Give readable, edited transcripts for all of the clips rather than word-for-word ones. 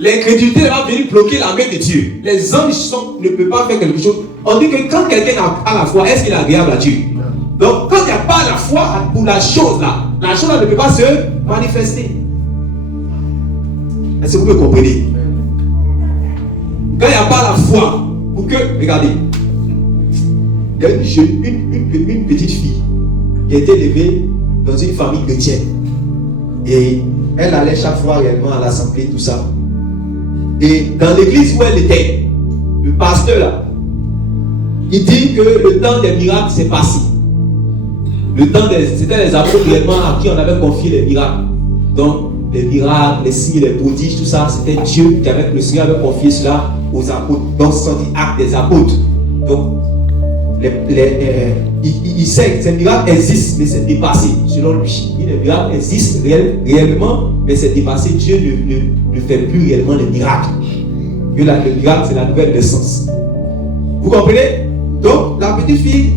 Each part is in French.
l'incrédulité va venir bloquer la main de Dieu. Les anges ne peuvent pas faire quelque chose. On dit que quand quelqu'un a la foi, est-ce qu'il est agréable à Dieu? Donc quand il n'y a pas la foi pour la chose là ne peut pas se manifester. Est-ce que vous me comprenez? Quand il n'y a pas la foi, pour que, regardez, il y a une petite fille qui a été élevée dans une famille chrétienne. Et elle allait chaque fois réellement à l'assemblée, tout ça. Et dans l'église où elle était, le pasteur là, il dit que le temps des miracles s'est passé. C'était les apôtres réellement à qui on avait confié les miracles. Donc, les miracles, les signes, les prodiges, tout ça, c'était Dieu qui avec le Seigneur avait confié cela aux apôtres. Donc, ce sont des actes des apôtres. Donc, il sait que ces miracles existent, mais c'est dépassé, selon lui. Les miracles existent réellement, mais c'est dépassé. Dieu ne fait plus réellement les miracles. Le miracle, c'est la nouvelle naissance. Vous comprenez? Donc, la petite fille,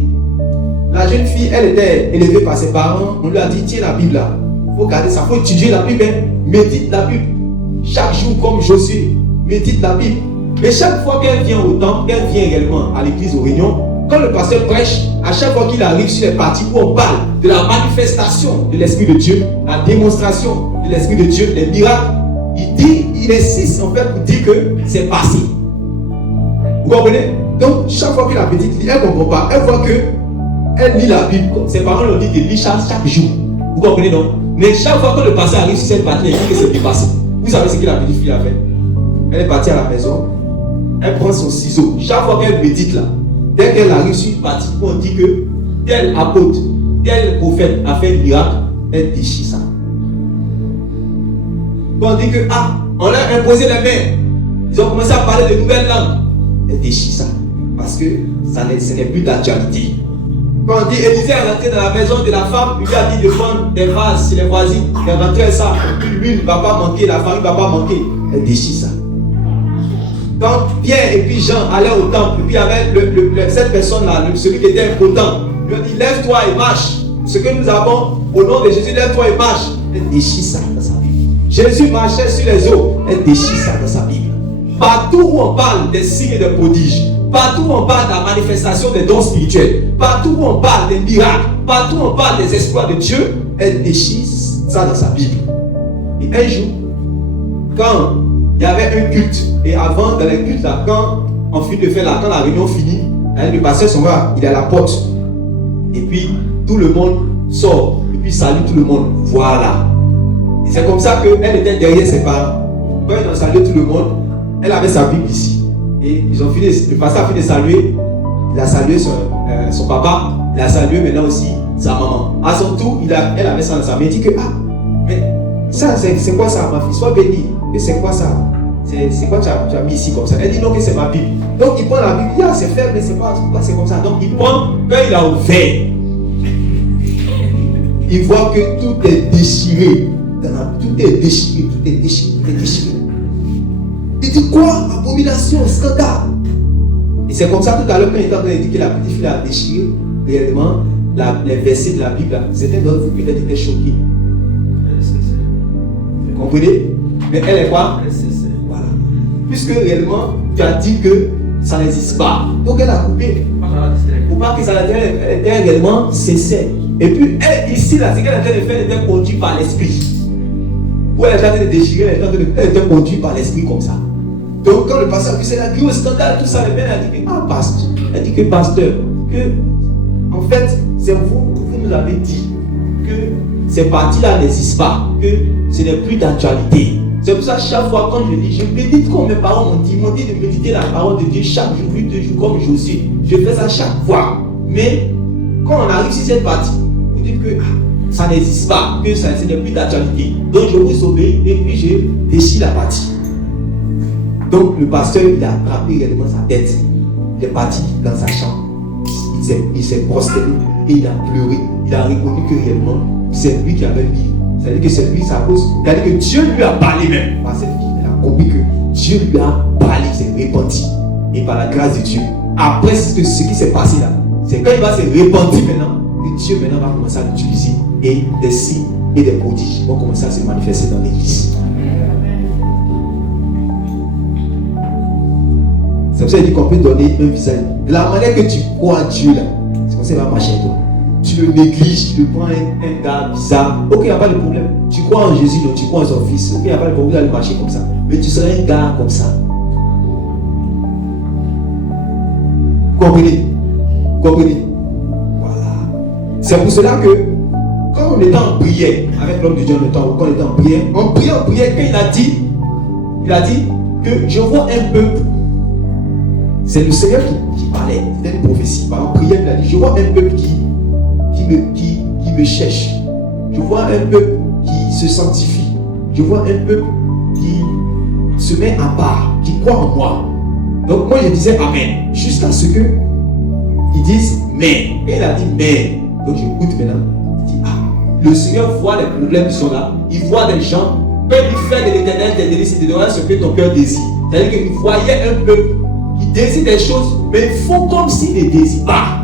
la jeune fille, elle était élevée par ses parents. On lui a dit, tiens la Bible là. Il faut garder ça, il faut étudier la Bible. Médite la Bible. Chaque jour, comme Josué, médite la Bible. Mais chaque fois qu'elle vient au temple, qu'elle vient également à l'église, aux réunions, quand le pasteur prêche, à chaque fois qu'il arrive sur les parties où on parle de la manifestation de l'Esprit de Dieu, la démonstration de l'Esprit de Dieu, les miracles, il insiste en fait pour dire que c'est passé. Vous comprenez? Donc, chaque fois que la petite lit, elle ne comprend pas. Elle voit que elle lit la Bible. Ses parents lui ont dit de lire chaque jour. Vous comprenez non? Mais chaque fois que le pasteur arrive sur cette partie, elle dit que c'est dépassé. Vous savez ce que la petite fille a fait? Elle est partie à la maison. Elle prend son ciseau. Chaque fois qu'elle médite là, dès qu'elle arrive sur une partie où on dit que tel apôtre, tel prophète a fait un miracle, elle déchire ça. Quand on dit que on leur a imposé les mains, ils ont commencé à parler de nouvelles langues, elle déchire ça. Parce que ce n'est plus d'actualité. Quand on dit Élisée est rentré dans la maison de la femme, il lui a dit de prendre des vases chez les voisines, de rentrer ça, l'huile ne va pas manquer, la farine ne va pas manquer, elle déchire ça. Quand Pierre et puis Jean allaient au temple, et puis il y avait cette personne-là, celui qui était impotent, lui a dit lève-toi et marche. Ce que nous avons au nom de Jésus, lève-toi et marche. Elle déchire ça dans sa Bible. Jésus marchait sur les eaux, elle déchire ça dans sa Bible. Partout où on parle des signes et des prodiges, partout où on parle de la manifestation des dons spirituels, partout où on parle des miracles, partout où on parle des exploits de Dieu, elle déchire ça dans sa Bible. Et un jour, quand il y avait un culte, et avant dans les cultes là, quand on finit de faire quand la réunion finit, le pasteur s'en va, il est à la porte, et puis tout le monde sort, et puis salue tout le monde. Voilà. Et c'est comme ça qu'elle était derrière ses parents. Quand ils ont salué tout le monde, elle avait sa Bible ici. Et ils ont fini, le pasteur a fini de saluer, il a salué son papa, il a salué maintenant aussi sa maman. À son tour, elle avait ça dans sa main, il dit que mais ça c'est quoi ça ma fille? Sois bénie. Et c'est quoi ça? C'est quoi tu as mis ici comme ça? Elle dit non que c'est ma Bible. Donc il prend la Bible, il dit c'est faible, mais c'est pas pourquoi c'est comme ça. Donc il prend, quand il a ouvert, il voit que tout est déchiré. Tout est déchiré. Il dit quoi? Abomination, scandale. Et c'est comme ça tout à l'heure quand il était en train de dire que la petite fille a déchiré réellement les versets de la Bible. C'était d'autres vous peut-être étaient choqués. Vous comprenez? Mais elle est quoi? Voilà. Puisque réellement, tu as dit que ça n'existe pas. Donc elle a coupé. Pour pas que ça était réellement sincère. Et puis elle, ici, là, ce qu'elle était de faire, elle était conduite par l'esprit. Où elle était en train de déchirer, elle était conduite par l'esprit comme ça. Donc quand le pasteur a vu, c'est la vie au scandale, tout ça, elle a dit que, pasteur. Elle dit que pasteur, que en fait, c'est vous nous avez dit que ces parties-là n'existent pas, que ce n'est plus d'actualité. C'est pour ça chaque fois quand je lis, je médite comme mes parents m'ont dit de méditer la parole de Dieu chaque jour, 2 jours comme Josué. Je fais ça chaque fois. Mais quand on arrive sur cette partie, vous dites que ça n'existe pas, que ce n'est plus d'actualité. Donc je vous obéis et puis je déchire la partie. Donc le pasteur il a attrapé réellement sa tête. Il est parti dans sa chambre. Il s'est prosterné et il a pleuré. Il a reconnu que réellement c'est lui qui avait mis. C'est-à-dire que c'est lui sa cause. C'est-à-dire que Dieu lui a parlé même par cette fille. Elle a compris que Dieu lui a parlé, il s'est repenti. Et par la grâce de Dieu, après ce qui s'est passé là, c'est quand il va se repentir maintenant, que Dieu maintenant va commencer à l'utiliser. Et des signes et des prodiges vont commencer à se manifester dans l'église. C'est pour ça qu'il dit qu'on peut donner un visage. De la manière que tu crois en Dieu là, c'est comme ça qu'il va marcher avec toi. Tu le négliges, tu le prends un gars bizarre. Ok, il n'y a pas de problème. Tu crois en Jésus, donc tu crois en son fils. Ok, il n'y a pas de problème, vous allez marcher comme ça. Mais tu seras un gars comme ça. Comprenez? Comprenez? Voilà. C'est pour cela que quand on était en prière, avec l'homme de Dieu en temps, quand on était en prière, quand il a dit que je vois un peuple. C'est le Seigneur qui parlait, c'était une prophétie. Par prière, il a dit, je vois un peuple qui me cherche. Je vois un peuple qui se sanctifie. Je vois un peuple qui se met à part, qui croit en moi. Donc moi je disais Amen, jusqu'à ce que ils disent mais. Et il a dit mais. Donc j'écoute maintenant. Il dit le Seigneur voit les problèmes qui sont là. Il voit des gens, peut lui faire de l'éternel des délices et de donner ce que ton cœur désire. C'est-à-dire qu'il voyait un peuple qui désire des choses, mais ils font comme s'ils ne désirent pas.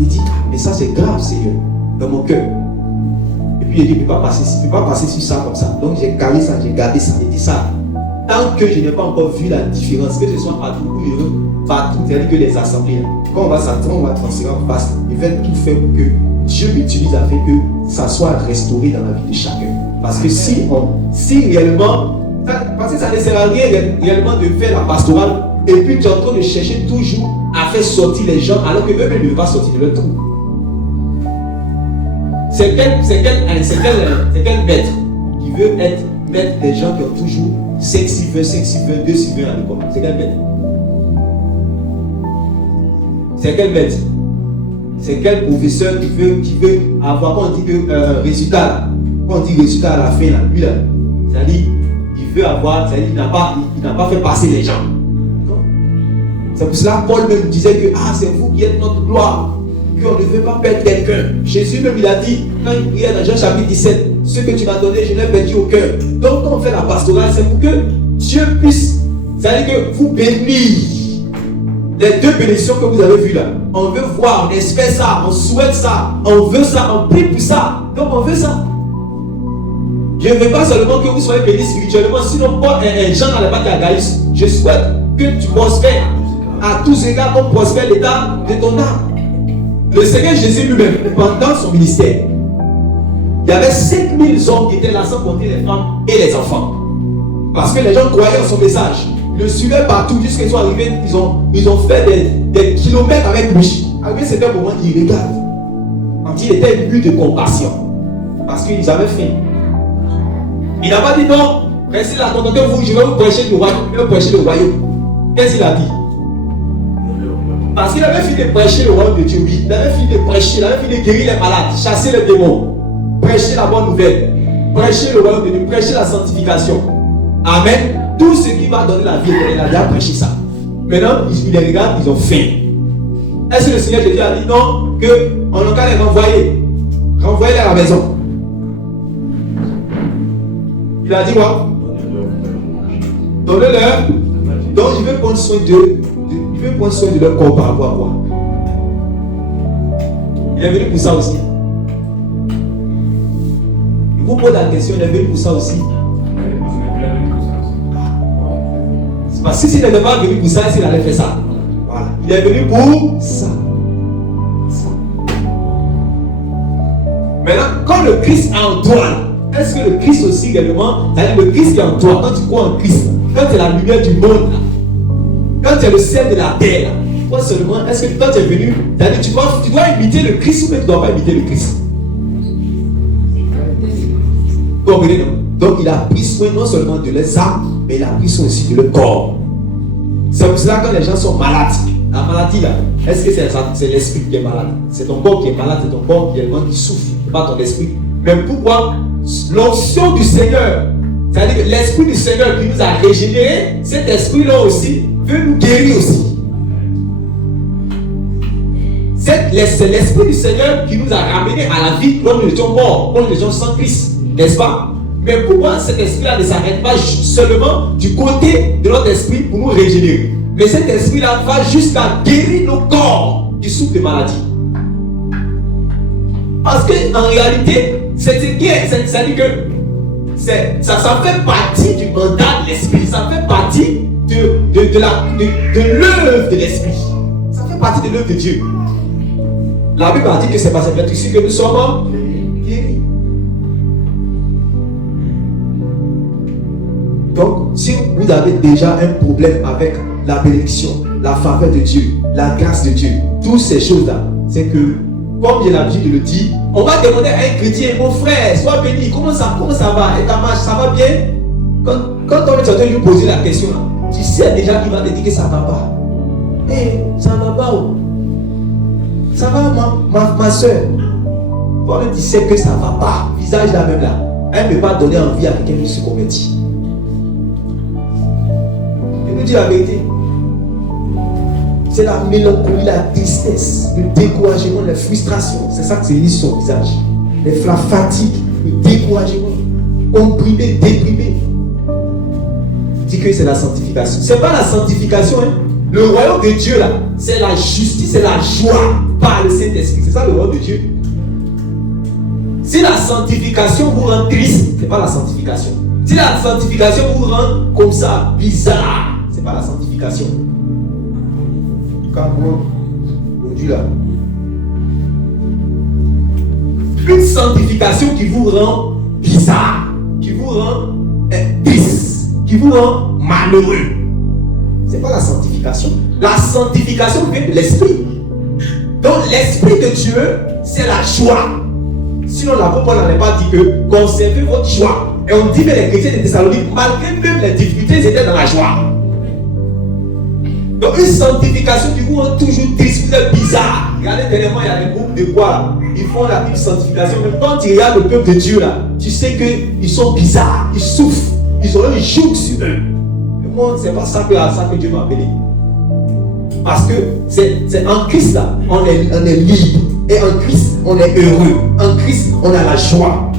Il dit mais ça c'est grave Seigneur, dans mon cœur. Et puis il dit il ne peut pas passer sur ça comme ça. Donc j'ai calé ça, j'ai gardé ça. Il dit ça. Tant que je n'ai pas encore vu la différence, que ce soit partout ou partout, c'est-à-dire que les assemblées, quand on va s'attendre, on va transférer en face, il va tout faire pour que Dieu utilise afin que ça soit restauré dans la vie de chacun. Parce que si réellement, parce que ça ne sert à rien réellement de faire la pastorale, et puis tu es en train de chercher toujours à faire sortir les gens, alors que eux-mêmes ne veulent pas sortir de leur trou. C'est quel maître qui veut être maître des gens qui ont toujours 5, 6, 20, 5, 6, 20, 2, 6, 20 à l'école? C'est quel maître? C'est quel maître? C'est quel professeur qui veut avoir, quand on dit que résultat, quand on dit résultat à la fin, lui là, c'est-à-dire, il veut avoir, c'est-à-dire, il n'a pas fait passer les gens. C'est pour cela que Paul même disait que c'est vous qui êtes notre gloire, qu'on ne veut pas perdre quelqu'un. Jésus même il a dit, quand il priait dans Jean chapitre 17, ce que tu m'as donné, je l'ai perdu au cœur. Donc quand on fait la pastorale, c'est pour que Dieu puisse, c'est-à-dire que vous bénir. Les deux bénédictions que vous avez vues là, on veut voir, on espère ça, on souhaite ça, on veut ça, on prie pour ça. Donc on veut ça. Je ne veux pas seulement que vous soyez bénis spirituellement, sinon pas un Jean dans les bacs à Gaïs. Je souhaite que tu prospères à tous égards comme prospère l'état de ton âme. Le Seigneur Jésus lui-même, pendant son ministère, il y avait 5000 hommes qui étaient là sans compter les femmes et les enfants. Parce que les gens croyaient en son message. Ils le suivaient partout jusqu'à ce qu'ils soient arrivés. Ils ont fait des kilomètres avec lui. Arrivé c'était un moment, ils regardent. Quand il était ému de compassion. Parce qu'ils avaient faim. Il n'a pas dit non, restez là, contentez-vous, je vais vous prêcher le royaume. Je vais prêcher le royaume. Qu'est-ce qu'il a dit? Parce qu'il avait fini de prêcher le royaume de Dieu. Il avait fini de prêcher, il avait fini de guérir les malades, chasser les démons, prêcher la bonne nouvelle, prêcher le royaume de Dieu, prêcher la sanctification. Amen. Tout ce qui va donner la vie, il a déjà prêché ça. Maintenant, ils les regardent, ils ont faim. Est-ce que le Seigneur Jésus a dit non, qu'on n'a qu'à les renvoyer? Renvoyer-les à la maison. Il a dit quoi? Donnez-leur. Donc, il veut prendre soin de leur corps par rapport à quoi? Il est venu pour ça aussi. Il vous pose la question, il est venu pour ça aussi. Parce que s'il n'était pas venu pour ça, s'il allait faire ça. Voilà. Il est venu pour ça. Maintenant, quand le Christ est en toi, est-ce que le Christ aussi réellement, c'est-à-dire le Christ qui est en toi, quand tu crois en Christ, quand tu es la lumière du monde, quand tu es le ciel de la terre, toi seulement, est-ce que quand tu es venu, c'est-à-dire tu dois imiter le Christ ou bien tu ne dois pas imiter le Christ? Comprenez, non? Donc il a pris soin non seulement de leurs âmes, mais il a pris soin aussi de leur corps. C'est pour cela que quand les gens sont malades, la maladie là, est-ce que c'est l'esprit qui est malade? C'est ton corps qui est malade, c'est ton corps qui souffre, pas ton esprit. Mais pourquoi? L'onction du Seigneur, c'est-à-dire que l'esprit du Seigneur qui nous a régénérés, cet esprit-là aussi veut nous guérir aussi. C'est l'esprit du Seigneur qui nous a ramenés à la vie quand nous étions morts, quand nous étions sans Christ, n'est-ce pas? Mais pourquoi cet esprit-là ne s'arrête pas seulement du côté de notre esprit pour nous régénérer? Mais cet esprit-là va jusqu'à guérir nos corps qui souffrent de maladies. Parce qu'en réalité, c'est-à-dire que ça fait partie du mandat de l'esprit, ça fait partie de l'œuvre de l'esprit. Ça fait partie de l'œuvre de Dieu. La Bible a dit que c'est par cette vertu que nous sommes guéris. Donc, si vous avez déjà un problème avec la bénédiction, la faveur de Dieu, la grâce de Dieu, toutes ces choses-là, c'est que, comme j'ai l'habitude de le dire, on va demander à un chrétien, mon frère, sois béni, comment ça va? Et ta marche, ça va bien? Quand on est en train de lui poser la question, tu sais déjà qu'il va te dire que ça ne va pas. Ça ne va pas où? Ça va, ma soeur. Toi-même, tu sais que ça ne va pas. Visage là même là. Elle ne peut pas donner envie à quelqu'un de se convertir. Je vous dis la vérité. C'est la mélancolie, la tristesse, le découragement, la frustration. C'est ça que c'est sur son visage. La fatigue, le découragement, comprimé, déprimé. Dis que c'est la sanctification. C'est pas la sanctification, hein. Le royaume de Dieu là, c'est la justice, c'est la joie par le Saint-Esprit. C'est ça le royaume de Dieu. Si la sanctification vous rend triste, c'est pas la sanctification. Si la sanctification vous rend comme ça, bizarre, c'est pas la sanctification. Quand moi, aujourd'hui là, une sanctification qui vous rend bizarre, qui vous rend triste, qui vous rend malheureux. C'est pas la sanctification. La sanctification vient de l'esprit. Donc l'esprit de Dieu, c'est la joie. Sinon l'apôtre Paul n'avait pas dit que conservez votre joie. Et on dit que les chrétiens de Thessalonique, malgré même les difficultés, ils étaient dans la joie. Donc une sanctification qui vous rend toujours triste, vous êtes bizarre. Regardez dernièrement, il y a des groupes de quoi là. Ils font une sanctification. Même quand tu regardes le peuple de Dieu là, tu sais qu'ils sont bizarres, ils souffrent, ils ont un joug sur eux. Mais moi, c'est pas ça que Dieu m'a appelé. Parce que c'est en Christ là, on est libre. Et en Christ, on est heureux. En Christ, on a la joie.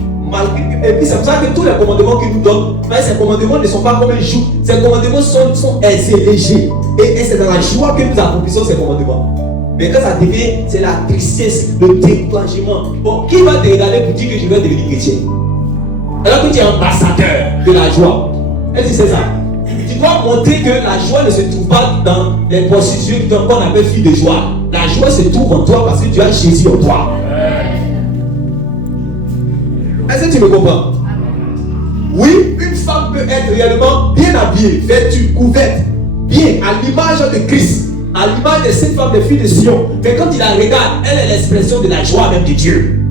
Et puis c'est pour ça que tous les commandements qu'il nous donne, ces commandements ne sont pas comme un joug. Ces commandements sont aisés, légers. Et c'est dans la joie que nous accomplissons ces commandements. Mais quand ça devient, c'est la tristesse, le découragement. Bon, qui va te regarder pour dire que je vais devenir chrétien? Alors que tu es ambassadeur de la joie. Est-ce que c'est ça? Tu dois montrer que la joie ne se trouve pas dans les prostituées qu'on appelle filles de joie. La joie se trouve en toi parce que tu as Jésus en toi. Est-ce que tu me comprends? Oui, une femme peut être réellement bien habillée, vêtue, couverte, bien, à l'image de Christ, à l'image de cette femme, des filles de Sion. Mais quand tu la regardes, elle est l'expression de la joie même de Dieu.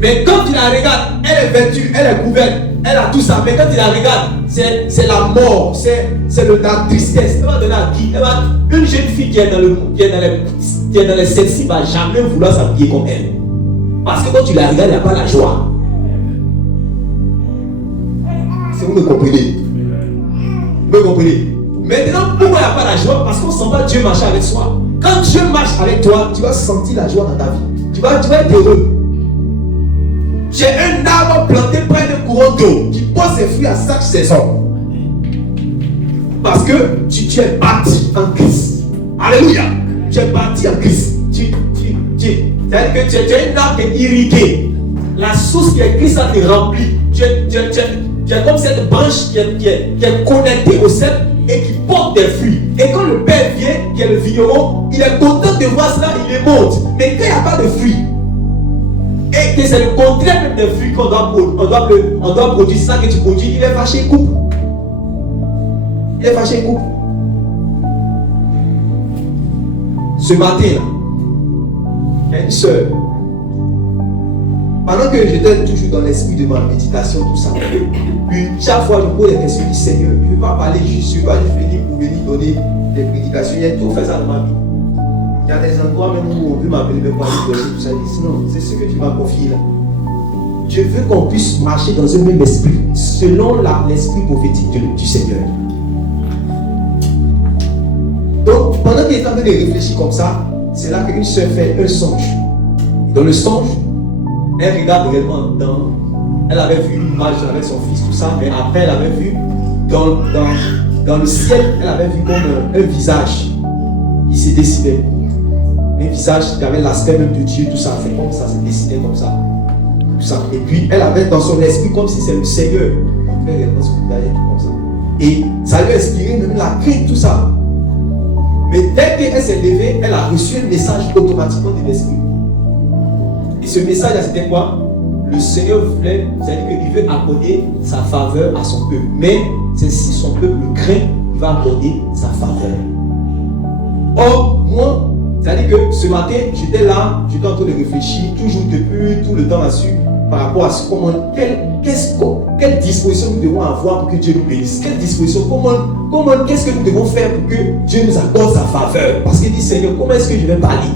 Mais quand tu la regardes, elle est vêtue, elle est couverte, elle a tout ça. Mais quand tu la regardes, c'est la mort, c'est la tristesse. Elle va donner à qui? Une jeune fille qui est dans les sexy va jamais vouloir s'habiller comme elle. Parce que quand tu la regardes, il n'y a pas la joie. Si vous me comprenez. Vous me comprenez. Maintenant, pourquoi il n'y a pas la joie? Parce qu'on ne sent pas Dieu marcher avec soi. Quand Dieu marche avec toi, tu vas sentir la joie dans ta vie. Tu vas être heureux. J'ai un arbre planté près d'un courant d'eau qui pose ses fruits à chaque saison. Parce que tu es bâti en Christ. Alléluia. Tu es bâti en Christ. C'est-à-dire que tu es une arbre irriguée. La source qui est Christ te remplit. Tu es comme cette branche qui est connectée au cep et qui porte des fruits. Et quand le Père vient, qui est le vigneron, il est content de voir cela, il les monte. Mais quand il n'y a pas de fruits, et que c'est le contraire même des fruits qu'on doit produire, ça que tu produis, il est fâché, il coupe. Il est fâché, il coupe. Ce matin, là, il y a une soeur. Pendant que j'étais toujours dans l'esprit de ma méditation, tout ça, puis chaque fois je pose des questions, je dis Seigneur, je ne veux pas parler juste, je ne veux pas venir pour venir donner des prédications, il y a tout fait ça dans ma vie. Il y a des endroits même où on peut m'appeler, même pour aller tout ça. Sinon, c'est ce que tu m'as confié là. Je veux qu'on puisse marcher dans un même esprit, selon l'esprit prophétique du Seigneur. Donc, pendant qu'il est en train de réfléchir comme ça, c'est là qu'une soeur fait un songe. Dans le songe, elle regarde réellement dans. Elle avait vu une image avec son fils, tout ça, mais après elle avait vu dans le ciel, elle avait vu comme un visage qui s'est dessiné. Un visage qui avait l'aspect même de Dieu, tout ça, c'est comme ça, c'est dessiné comme ça. Tout ça. Et puis elle avait dans son esprit comme si c'est le Seigneur. Elle fait réellement son visage comme ça. Et ça lui a inspiré même la crainte, tout ça. Mais dès qu'elle s'est levée, elle a reçu un message automatiquement de l'esprit. Et ce message-là, c'était quoi? Le Seigneur voulait, c'est-à-dire qu'il veut accorder sa faveur à son peuple. Mais c'est si son peuple le craint, il va accorder sa faveur. Or, moi, c'est-à-dire que ce matin, j'étais là, j'étais en train de réfléchir, toujours depuis tout le temps là-dessus, par rapport à ce comment, quelle disposition nous devons avoir pour que Dieu nous bénisse. Quelle disposition, qu'est-ce que nous devons faire pour que Dieu nous accorde sa faveur. Parce qu'il dit, Seigneur, comment est-ce que je vais parler?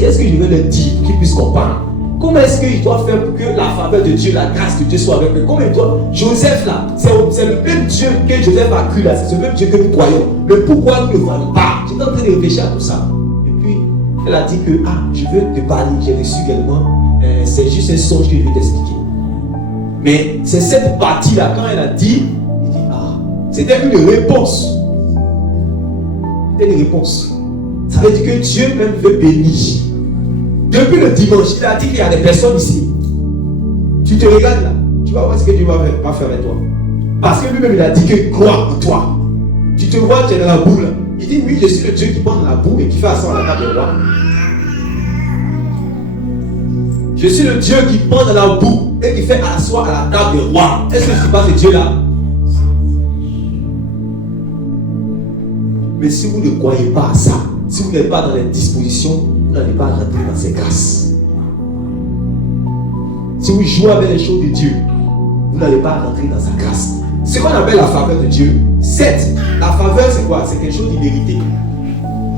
Qu'est-ce que je vais leur dire pour qu'ils puissent comprendre? Comment est-ce qu'il doit faire pour que la faveur de Dieu, la grâce de Dieu soit avec eux? Comment il doit? Joseph là, c'est le même Dieu que Joseph a cru là, c'est ce même Dieu que nous croyons. Mais pourquoi nous ne le voyons pas? J'étais en train de réfléchir à tout ça. Et puis, elle a dit que, je veux te parler, j'ai reçu également, c'est juste un songe que je vais t'expliquer. Mais c'est cette partie-là, quand elle a dit, il dit, c'était une réponse. C'était une réponse. Ça veut dire que Dieu même veut bénir. Depuis le dimanche, il a dit qu'il y a des personnes ici. Tu te regardes là, tu vas voir ce que Dieu va faire avec toi. Parce que lui-même il a dit que crois en toi. Tu te vois, tu es dans la boue là. Il dit oui, je suis le Dieu qui prend dans la boue et qui fait asseoir à la table des rois. Je suis le Dieu qui prend dans la boue et qui fait asseoir à la table des rois. Est-ce que c'est pas ce Dieu là? Mais si vous ne croyez pas à ça, si vous n'êtes pas dans les dispositions, vous n'allez pas rentrer dans ses grâces. Si vous jouez avec les choses de Dieu, vous n'allez pas rentrer dans sa grâce. Ce qu'on appelle la faveur de Dieu, certes, la faveur c'est quoi? C'est quelque chose d'immérité.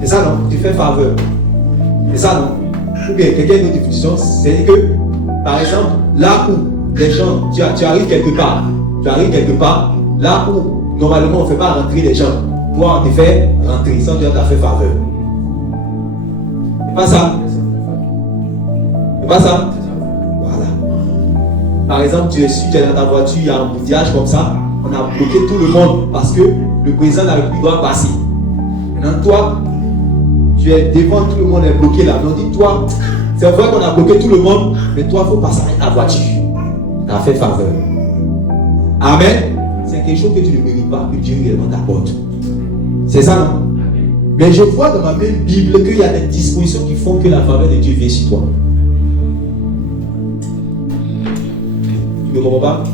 C'est ça non? Tu fais faveur. C'est ça non? Ou bien quelqu'un d'autre définition, c'est que, par exemple, là où les gens, tu arrives quelque part, là où normalement on ne fait pas rentrer les gens, toi on te fait rentrer sans dire que tu as fait faveur. C'est pas ça. C'est pas ça. Voilà. Par exemple, tu es dans ta voiture, il y a un embouteillage comme ça, on a bloqué tout le monde parce que le président de la République doit passer. Maintenant, toi, tu es devant, tout le monde est bloqué là. Mais on dit, toi, c'est vrai qu'on a bloqué tout le monde, mais toi, il faut passer avec ta voiture. Tu as fait faveur. Amen. C'est quelque chose que tu ne mérites pas, que Dieu réellement t'apporte. C'est ça, non? Mais je vois dans ma même Bible qu'il y a des dispositions qui font que la faveur de Dieu vient sur toi. Tu ne comprends pas?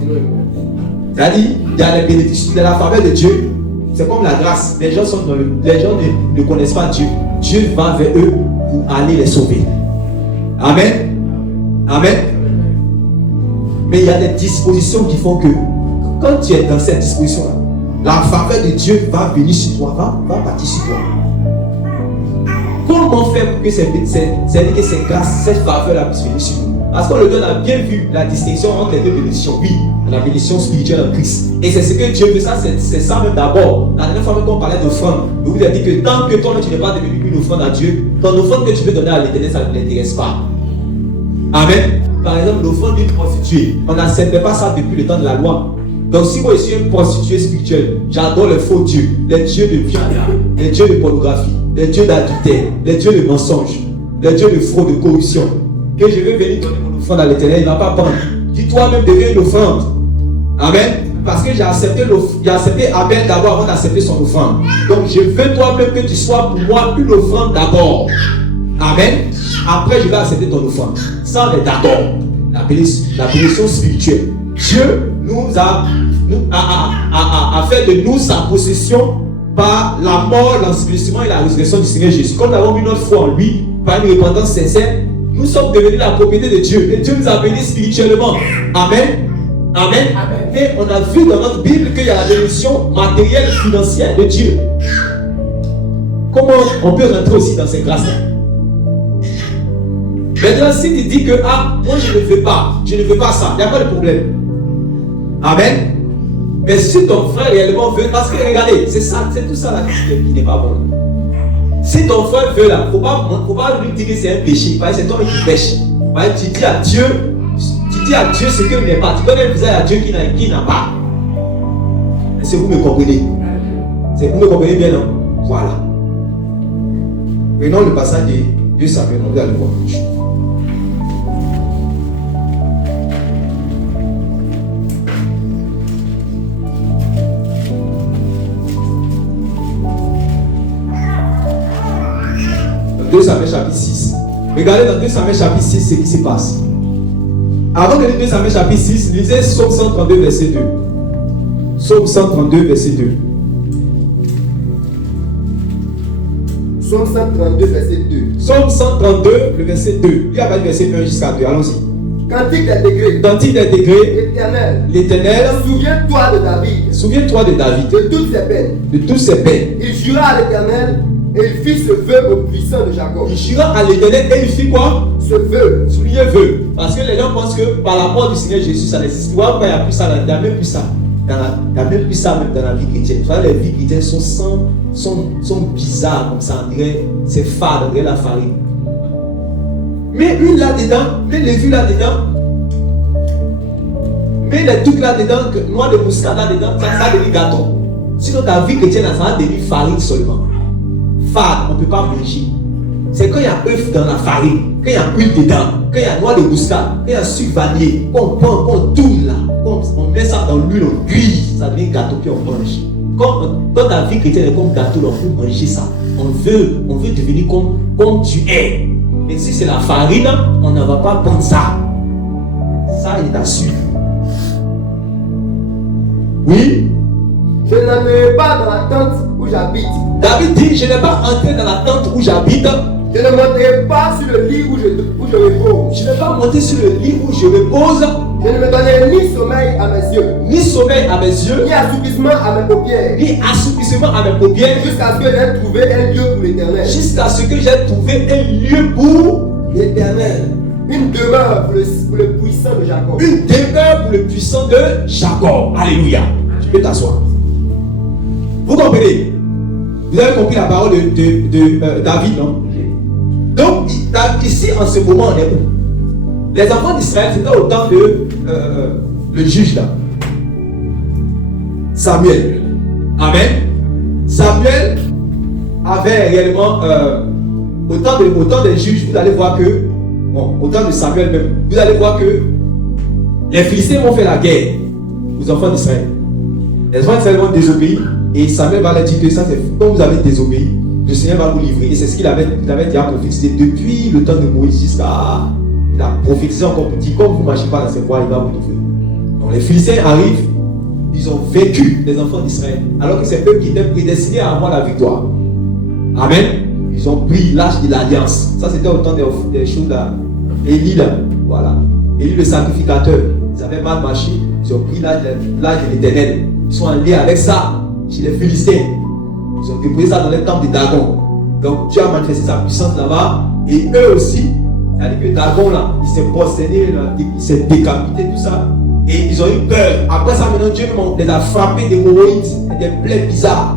C'est-à-dire, il y a les bénéfices de la faveur de Dieu. C'est comme la grâce. Les gens ne connaissent pas Dieu. Dieu va vers eux pour aller les sauver. Amen. Amen. Mais il y a des dispositions qui font que quand tu es dans cette disposition-là, la faveur de Dieu va venir sur toi, va partir sur toi. Comment faire pour que cette grâce, cette faveur-là puisse venir sur nous? Parce qu'on le donne a bien vu la distinction entre les deux bénédictions. Oui, la bénédiction spirituelle en Christ. Et c'est ce que Dieu veut, ça, c'est ça même d'abord. La dernière fois même qu'on parlait d'offrande, je vous ai dit que tant que toi tu n'es pas devenu une offrande à Dieu, ton offrande que tu veux donner à l'Éternel, ça ne l'intéresse pas. Amen. Par exemple, l'offrande d'une prostituée, on n'acceptait pas ça depuis le temps de la loi. Donc si moi je suis une prostituée spirituelle, j'adore les faux dieux, les dieux de viande, les dieux de pornographie, les dieux d'adultère, les dieux de mensonge, les dieux de fraude, de corruption, que je vais venir donner mon offrande à l'Éternel, il ne va pas prendre. Dis-toi même deviens une offrande. Amen. Parce que j'ai accepté Abel d'abord avant d'accepter son offrande. Donc je veux toi-même que tu sois pour moi une offrande d'abord. Amen. Après je vais accepter ton offrande. Ça on est d'accord. La bénédiction spirituelle. Dieu a fait de nous sa possession par la mort, l'ensevelissement et la résurrection du Seigneur Jésus. Comme nous avons mis notre foi en lui, par une repentance sincère, nous sommes devenus la propriété de Dieu. Et Dieu nous a bénis spirituellement. Amen. Amen. Amen. Et on a vu dans notre Bible qu'il y a la bénédiction matérielle, financière de Dieu. Comment on peut rentrer aussi dans ces grâces-là? Maintenant, si tu dis que moi je ne veux pas ça, il n'y a pas de problème. Amen. Mais si ton frère réellement veut, parce que regardez, c'est tout ça là qui n'est pas bon. Si ton frère veut là, faut pas lui dire que c'est un péché, parce que c'est toi qui pêche. Tu dis à Dieu ce qu'il n'est pas. Tu donnes un visage à Dieu qui n'a pas. Est-ce que vous me comprenez? Vous me comprenez bien, non? Voilà. Prenons le passage de 2 Samuel, on va aller voir. 2 Samuel chapitre 6. Regardez dans 2 Samuel chapitre 6 ce qui se passe. Avant de lire 2 Samuel chapitre 6, lisez Psaume 132 verset 2. Psaume 132 verset 2. Psaume 132 verset 2. Psaume 132 le verset 2. Il y a pas du verset 1 jusqu'à 2. Allons-y. Cantique des degrés. Cantique des degrés. Éternel. L'Éternel. Souviens-toi de David. Souviens-toi de David. De toutes ses peines. De toutes ses peines. Il jura à l'Éternel et il fit ce vœu au puissant de Jacob. Il jura à l'Éternel et il fit quoi? Ce vœu. Souligner vœu. Parce que les gens pensent que par la mort du Seigneur Jésus, ça n'existe pas. Il n'y a plus ça. Il n'y a même plus ça. Il n'y a même plus ça même dans la vie chrétienne. Vous savez, les vies chrétiennes sont bizarres comme ça. On dirait, c'est fade, on dirait la farine. Mais une là-dedans, mais les vues là-dedans, mais les trucs là-dedans, noix de muscade là-dedans, ça devient gâteau. Sinon, ta vie chrétienne, ça va devenir farine seulement. Fade, on ne peut pas manger. C'est quand il y a œuf dans la farine, quand il y a huile dedans, quand il y a noix de muscade, quand il y a sucre vanillé, qu'on tourne là, on met ça dans l'huile, on cuit, ça devient gâteau puis on mange. Quand ta vie chrétienne est comme gâteau, on peut manger ça. On veut devenir comme tu es. Mais si c'est la farine, on ne va pas prendre ça. Ça, il t'assure. Oui? Je n'entrerai pas dans la tente où j'habite. David dit, je n'ai pas entré dans la tente où j'habite. Je ne monterai pas sur le lit où je repose. Je ne vais pas monter sur le lit où je repose. Je ne me donnerai ni sommeil à mes yeux. Ni sommeil à mes yeux. Ni assoupissement à mes paupières. Ni assoupissement à mes paupières. Jusqu'à ce que j'ai trouvé un lieu pour l'Éternel. Jusqu'à ce que j'ai trouvé un lieu pour l'Éternel. Une demeure pour le puissant de Jacob. Une demeure pour le puissant de Jacob. Alléluia. Tu peux t'asseoir. Vous comprenez? Vous avez compris la parole de David, non? Donc, ici, en ce moment, on est où? Les enfants d'Israël, c'était au temps de le juge là. Samuel. Amen. Samuel avait réellement, au temps des juges, vous allez voir que, bon, au temps de Samuel même, vous allez voir que les Philistins vont faire la guerre aux enfants d'Israël. Les enfants d'Israël vont désobéir et Samuel va leur dire que ça, c'est comme vous avez désobéi, le Seigneur va vous livrer. Et c'est ce qu'il avait déjà prophétisé depuis le temps de Moïse jusqu'à. Il a prophétisé encore pour dire, comme vous ne marchez pas dans ses voies, il va vous livrer. Donc les Philistins arrivent, ils ont vécu les enfants d'Israël, alors que c'est eux qui étaient prédestinés à avoir la victoire. Amen. Ils ont pris l'âge de l'alliance. Ça, c'était au temps des choses là. Élie là, voilà. Élie le sacrificateur. Ils avaient mal marché. Ils ont pris l'âge de l'Éternel. Ils sont allés avec ça chez les Philistins. Ils ont déposé ça dans les temples de Dagon. Donc Dieu a manifesté sa puissance là-bas. Et eux aussi, c'est-à-dire que Dagon là, il s'est prosterné, il s'est décapité, tout ça. Et ils ont eu peur. Après ça, maintenant, Dieu les a frappés d'hémorroïdes, des plaies bizarres.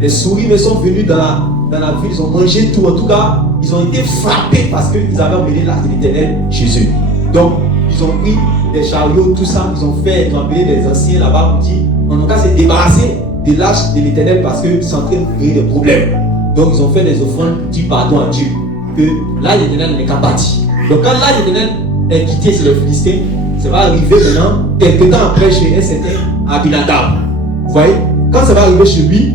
Les souris me sont venus dans la ville, ils ont mangé tout. En tout cas, ils ont été frappés parce qu'ils avaient emmené l'arche de l'Éternel chez eux. Donc, ils ont pris des chariots, tout ça, ils ont emmené les anciens là-bas pour dire, on a s'est débarrassé de l'arche de l'Éternel parce que c'est en train de créer des problèmes. Donc, ils ont fait des offrandes pour dire pardon à Dieu, que l'arche de l'Éternel n'est qu'à partir. Donc, quand l'arche de l'Éternel est quittée sur les Philistins, ça va arriver maintenant, quelques temps après, chez un certain Abinadab. Vous voyez, quand ça va arriver chez lui,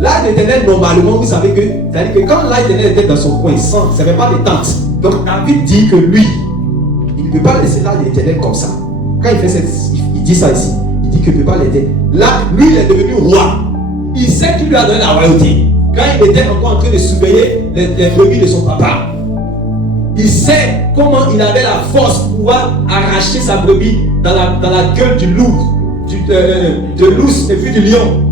l'arche de l'Éternel, normalement, vous savez que, c'est-à-dire que quand l'arche de l'Éternel était dans son coin, ça n'avait pas de tente. Donc David dit que lui, il ne peut pas laisser l'arche de l'Éternel comme ça. Quand il dit ça ici, il dit qu'il ne peut pas l'aider. Là, lui, il est devenu roi. Il sait qu'il lui a donné la royauté. Quand il était encore en train de surveiller les brebis de son papa, il sait comment il avait la force pour pouvoir arracher sa brebis dans la gueule du loup, de l'ours et puis du lion.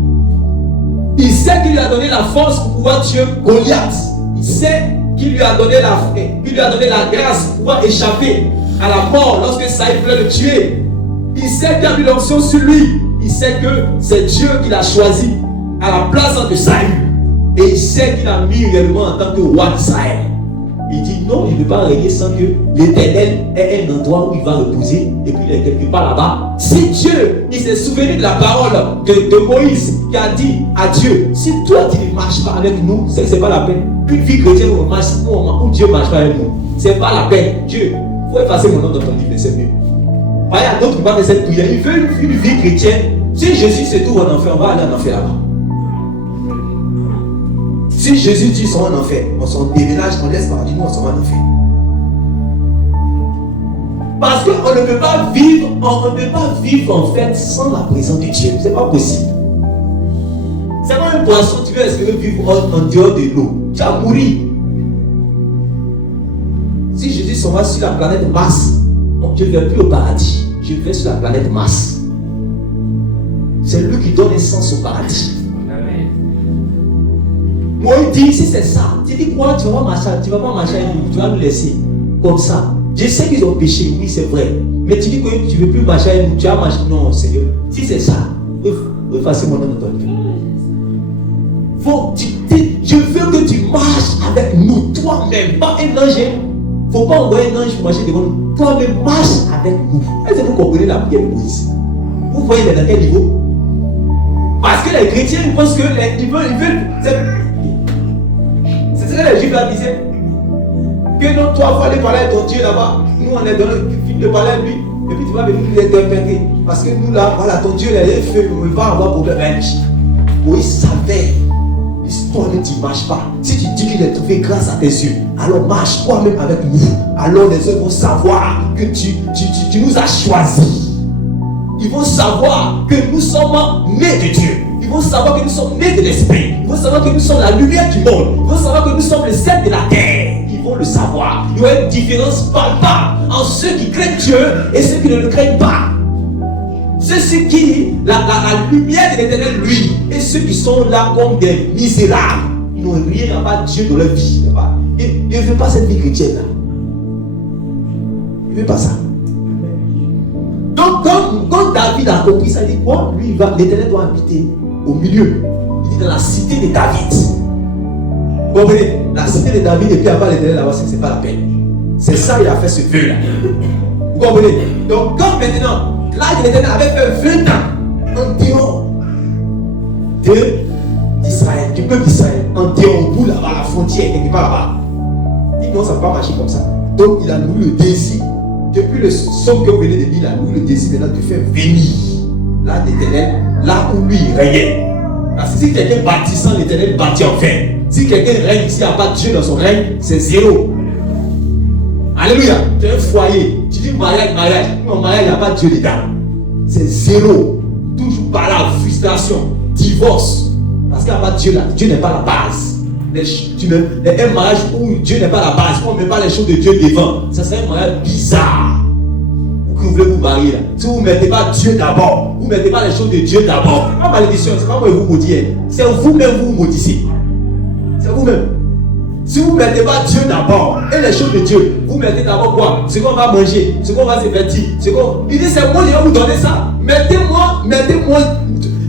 Il sait qu'il lui a donné la force pour pouvoir tuer Goliath. Il sait qu'il lui a donné la grâce pour pouvoir échapper à la mort lorsque Saïd voulait le tuer. Il sait qu'il y a eu l'onction sur lui. Il sait que c'est Dieu qui l'a choisi à la place de Saïd. Et il sait qu'il a mis réellement en tant que roi d'Israël. Il dit non, il ne peut pas régner sans que l'Éternel ait un endroit où il va reposer et puis il est quelque part là-bas. Si Dieu, il s'est souvenu de la parole de Moïse qui a dit à Dieu, si toi tu ne marches pas avec nous, c'est pas la peine. Une vie chrétienne où Dieu ne marche pas avec nous, c'est pas la peine. Dieu, il faut effacer mon nom dans ton livre, c'est mieux. Il y a d'autres qui parlent de cette prière. Il veut une vie chrétienne. Si Jésus se trouve en enfer, on va aller en enfer là-bas. Si Jésus dit sont en enfer, on s'en déménage, on laisse parler, nous on s'en va en enfer. Parce qu'on ne peut pas vivre, en fait sans la présence de Dieu. C'est pas possible. C'est comme un poisson, tu veux espérer vivre en dehors de l'eau. Tu vas mourir. Si Jésus s'en va sur la planète Mars, je ne vais plus au paradis. Je vais sur la planète Mars. C'est lui qui donne essence au paradis. Moi, il dit, si c'est ça, tu dis quoi? Tu vas pas marcher avec nous, tu vas nous laisser comme ça. Je sais qu'ils ont péché, oui, c'est vrai. Mais tu dis que tu ne veux plus marcher avec nous, tu vas marcher. Non, Seigneur. Si c'est ça, effacer mon nom de ton cœur. Je veux que tu marches avec nous, toi-même, pas un ange. Il ne faut pas envoyer un ange pour marcher devant nous. Toi-même, marche avec nous. Est-ce que vous comprenez la prière de Moïse? Vous voyez dans quel niveau? Parce que les chrétiens, ils pensent que ils veulent. C'est ce que les juifs là disaient. Que non, toi, il faut aller parler à ton Dieu là-bas. Nous, on est dans le film de parler à lui. Et puis tu vas venir nous interpréter. Parce que nous là, voilà, ton Dieu là, il est feu, on ne va pas avoir problème. Moïse savait. Toi-même, tu ne marches pas. Si tu dis qu'il est trouvé grâce à tes yeux, alors marche toi-même avec nous. Alors les autres vont savoir que tu nous as choisis. Ils vont savoir que nous sommes nés de Dieu. Ils vont savoir que nous sommes nés de l'Esprit. Ils vont savoir que nous sommes la lumière du monde. Ils vont savoir que nous sommes le sel de la terre. Ils vont le savoir. Il y aura une différence palpable entre ceux qui craignent Dieu et ceux qui ne le craignent pas. Ceux qui, la lumière de l'Éternel, lui, et ceux qui sont là comme des misérables, ils n'ont rien à battre Dieu dans leur vie. Ils ne veulent pas cette vie chrétienne là. Ils ne veulent pas ça. Donc, quand David a compris ça, il dit quoi? Lui, l'Éternel doit habiter au milieu. Il dit dans la cité de David. Vous comprenez? La cité de David, et puis avant l'Éternel là-bas, c'est pas la peine. C'est ça, il a fait ce vœu là. Vous comprenez? Donc, comme maintenant, là, l'Éternel avait fait 20 ans en dehors d'Israël, du peuple d'Israël, en dehors au bout là-bas, la frontière, quelque part là-bas. Il dit non, ça ne va pas marcher comme ça. Donc, il a nourri le désir. Depuis le somme que vous venez de lire, il a nourri le désir maintenant de faire venir là l'Éternel, là où lui il régnait. Parce que si quelqu'un bâtissant l'Éternel bâtit en fait. Si quelqu'un règne ici, il n'y a pas de Dieu dans son règne, c'est zéro. Alléluia. Tu as un foyer. Tu dis mariage. Non, mariage, il n'y a pas de Dieu dedans. C'est zéro. Toujours par la frustration. Divorce. Parce qu'il n'y a pas de Dieu là. Dieu n'est pas la base. Un mariage où Dieu n'est pas la base, où on ne met pas les choses de Dieu devant, ça serait un mariage bizarre. Vous voulez vous marier là. Si vous ne mettez pas Dieu d'abord, vous ne mettez pas les choses de Dieu d'abord, c'est pas malédiction, c'est pas moi qui vous maudissez. C'est vous-même vous maudissez. C'est vous-même. Si vous ne mettez pas Dieu d'abord et les choses de Dieu, vous mettez d'abord quoi? Ce qu'on va manger, ce qu'on va se vêtir. Il dit c'est moi qui vais vous donner ça. Mettez-moi,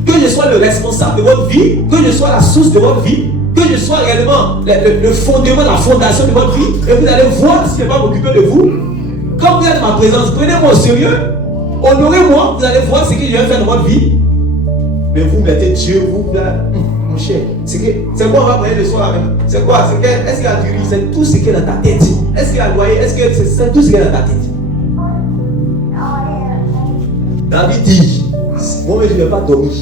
que je sois le responsable de votre vie, que je sois la source de votre vie, que je sois réellement le fondement, la fondation de votre vie, et vous allez voir si je ne vais pas m'occuper de vous. Quand vous êtes dans ma présence, prenez-moi au sérieux, honorez-moi, vous allez voir ce que je vais faire dans votre vie. Mais vous mettez Dieu, mon cher, c'est quoi on va prier le soir même? C'est quoi? Est-ce qu'il y a du riz? C'est tout ce qui est dans ta tête. Est-ce qu'il y a le loyer? Est-ce que c'est tout ce qui est dans ta tête? David dit, moi je ne vais pas dormir.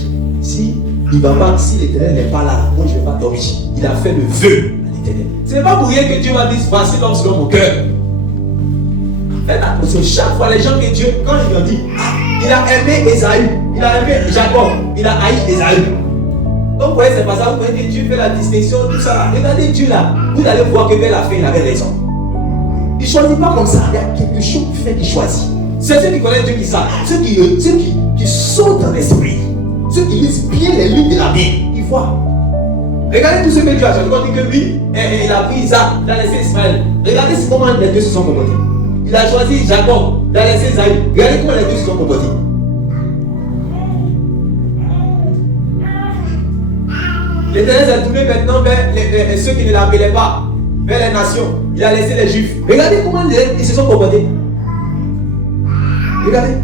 Si l'Éternel n'est pas là, moi je ne vais pas dormir. Il a fait le vœu à l'Éternel. Ce n'est pas pour rien que Dieu va dire, voici l'homme selon mon cœur. Faites attention, chaque fois les gens que Dieu, quand il leur dit, il a aimé Esaü, il a aimé Jacob, il a haï Esaü. Donc vous voyez, c'est pas ça, vous voyez que Dieu fait la distinction, tout ça. Regardez Dieu là, vous allez voir que vers la fin, il avait raison. Il ne choisit pas comme ça, il y a quelque chose qui fait qu'il choisit. C'est ceux qui connaissent Dieu qui savent, ceux qui sont dans l'esprit, ceux qui lisent bien les livres de la Bible, ils voient. Regardez tout ce que Dieu a choisi. Quand il dit que lui, il a pris Isaac, il a laissé Ismaël. Regardez comment les deux se sont comportés. Il a choisi Jacob, il a laissé Esaü. Regardez comment les deux se sont comportés. L'Éternel s'est tourné maintenant vers ceux qui ne l'appelaient pas, vers les nations. Il a laissé les Juifs. Regardez comment ils se sont comportés. Regardez.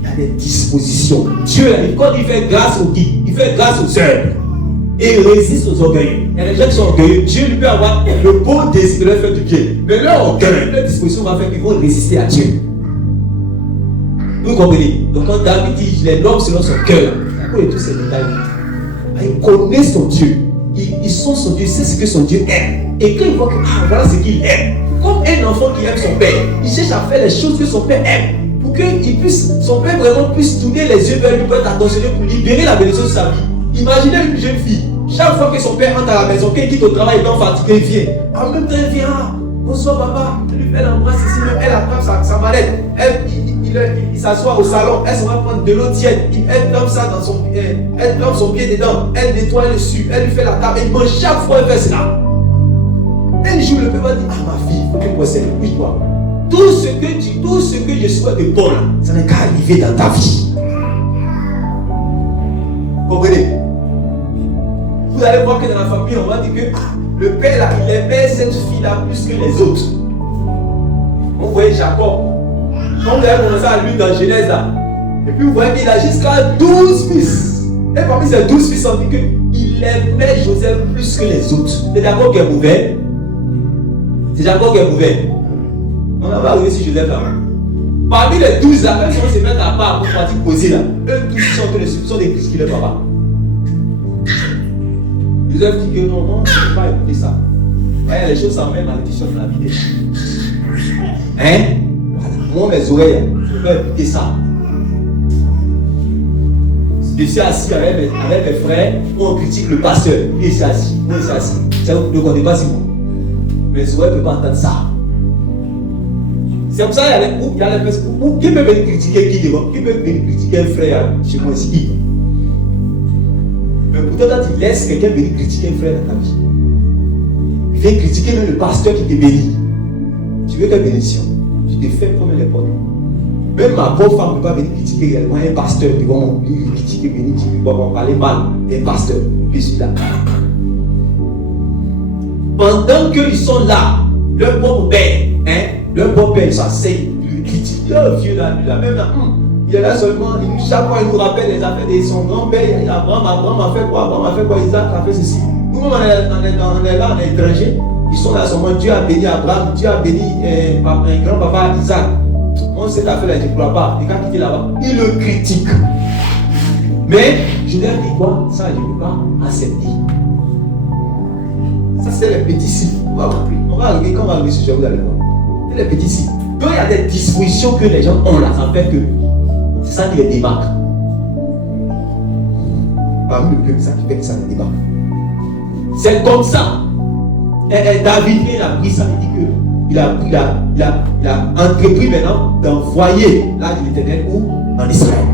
Il y a des dispositions. Dieu, quand il fait grâce aux qui? Il fait grâce aux humbles. Et il résiste aux orgueilleux. Il y a des gens qui sont orgueilleux. Dieu lui peut avoir le beau désir de leur faire du bien. Mais leur orgueil, leur disposition va faire qu'ils vont résister à Dieu. Vous comprenez? Donc quand David dit, il est l'homme selon son cœur. Pourquoi il y a tous ces détails? il connaît son Dieu. Ils sont son Dieu, il sait ce que son Dieu aime. Et quand il voit que voilà ce qu'il aime, comme un enfant qui aime son père, il cherche à faire les choses que son père aime. Pour que son père vraiment puisse tourner les yeux vers lui pour être attentionné, pour libérer la bénédiction de sa vie. Imaginez une jeune fille, chaque fois que son père entre à la maison, qu'il quitte au travail étant fatigué, il vient. En même temps, il vient, bonsoir papa, elle lui fait l'embrasse ici, elle attrape sa mallette, il s'assoit au salon, elle s'en va prendre de l'eau tiède, elle trempe ça dans son pied, elle trempe son pied dedans, elle nettoie dessus, elle lui fait la table, elle mange chaque fois, elle fait cela. Un jour, le père va dire, ma fille, il faut que tu procèdes, oui toi. Tout ce que je souhaite de bon là, ça n'est qu'à arriver dans ta vie. Comprenez? Vous allez voir que dans la famille, on va dire que le père là, il aimait cette fille là plus que les autres. Vous voyez Jacob, quand vous avez commencé à lire dans Genèse là, et puis vous voyez qu'il a jusqu'à 12 fils. Et parmi ces 12 fils, on dit qu'il aimait Joseph plus que les autres. C'est Jacob qui est mauvais. C'est Jacob qui est mauvais. On va arriver sur Joseph là. Parmi les 12 là, même si on se met à part pour partir poser là, eux tous sont des fils qui leur papa. Joseph dit que non, je ne peux pas écouter ça. Ouais, les choses sont même malédiction dans la vie des gens. Hein? Moi, mes oreilles, je ne peux pas écouter ça. Je suis assis avec mes frères, on critique le pasteur. Il est assis, moi, je suis assis. Ça ne comptez pas si moi. Mes oreilles ne peuvent pas entendre ça. C'est pour ça qu'il y a les personnes. Qui peut venir critiquer qui devant? Qui peut venir critiquer un frère chez moi ici? Mais pourtant, quand tu laisses quelqu'un venir critiquer un frère dans ta vie, il vient critiquer même le pasteur qui te bénit. Tu veux quelle bénédiction? Tu te fais comme les portes. Même ma pauvre femme ne peut pas venir critiquer également un pasteur qui va me critiquer, venir m'en parler mal d'un pasteur. Je suis là. Pendant qu'ils sont là, leur pauvre père, leur pauvre père, il s'asseye, il critique. Le vieux là, même là, il est là seulement, chaque fois il nous rappelle les affaires de son grand-père. Abraham a fait quoi, Isaac a fait ceci. Nous-mêmes on est là, on est étrangers. Ils sont là seulement, Dieu a béni Abraham, Dieu a béni un grand-papa Isaac. On sait l'affaire là, je ne crois pas. Et quand il est là-bas, il le critique. Mais je leur dis quoi? Ça, je ne peux pas accepter. Ça, c'est les petits signes. On va arriver, quand on va arriver sur ce sujet, vous allez voir. C'est les petits signes. Donc, il y a des dispositions que les gens ont là, ça fait que c'est ça qui les démarque. Parmi le peuple, ça qui fait que ça les démarque. C'est comme ça. Et David, il a pris ça, il dit qu'il a entrepris maintenant d'envoyer l'arche de l'Éternel où? En Israël.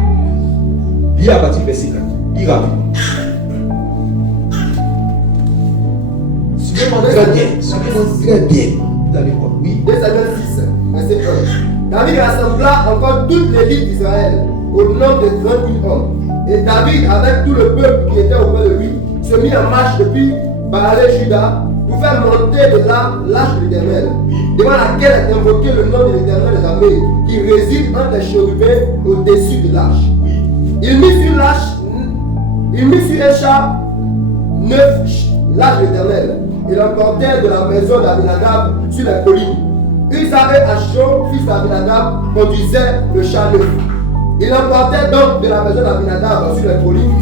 Il a bâti le verset 4. Il rapide. Suivez-moi très bien. Vous allez voir. Oui. 2 Samuel 6, verset 1. David rassembla encore toute l'élite d'Israël au nom de 30 000 hommes. Et David, avec tout le peuple qui était auprès de lui, se mit en marche depuis Baal-Juda pour faire monter de là l'arche de l'Éternel, devant laquelle est invoqué le nom de l'Éternel des armées, qui réside entre les chérubins au-dessus de l'arche. Il mit sur l'arche, il mit sur un char 9 l'arche de l'Éternel, et l'emportèrent de la maison d'Abinadab sur les collines. Uza et Achon, fils d'Abinadab, conduisaient le char 9. Il emportait donc de la maison d'Abinadab sur les collines.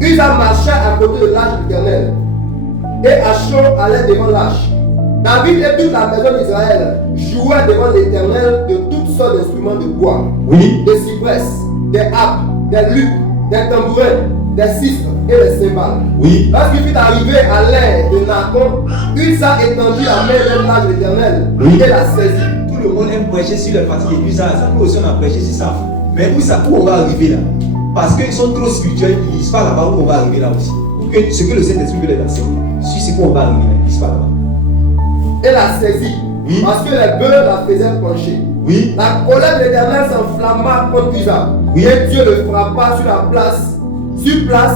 Uza marchait à côté de l'arche de l'Éternel, et Achon allait devant l'arche. David et toute la maison d'Israël jouaient devant l'Éternel de toutes sortes d'instruments de bois, des cyprès, des harpes, des luttes, des tambourins, des cithres et des cymbales. Lorsqu'il fut arrivé à l'ère de Nacon, Uza étendit la main vers l'arche de l'Éternel et la saisit. Tout le monde aime prêcher sur les fatigués. Uza, ça nous aussi on a prêché sur ça. Mais où on va arriver là? Parce qu'ils sont trop spirituels, ils ne disent pas là-bas où on va arriver là aussi. Que ce que le Saint-Esprit veut les enseigner. Si c'est qu'on va arriver là, ils ne disent pas là-bas. Et la saisit, parce que les bœufs la faisaient pencher. La colère de l'Éternel s'enflamma contre Uza. Et Dieu le frappa sur place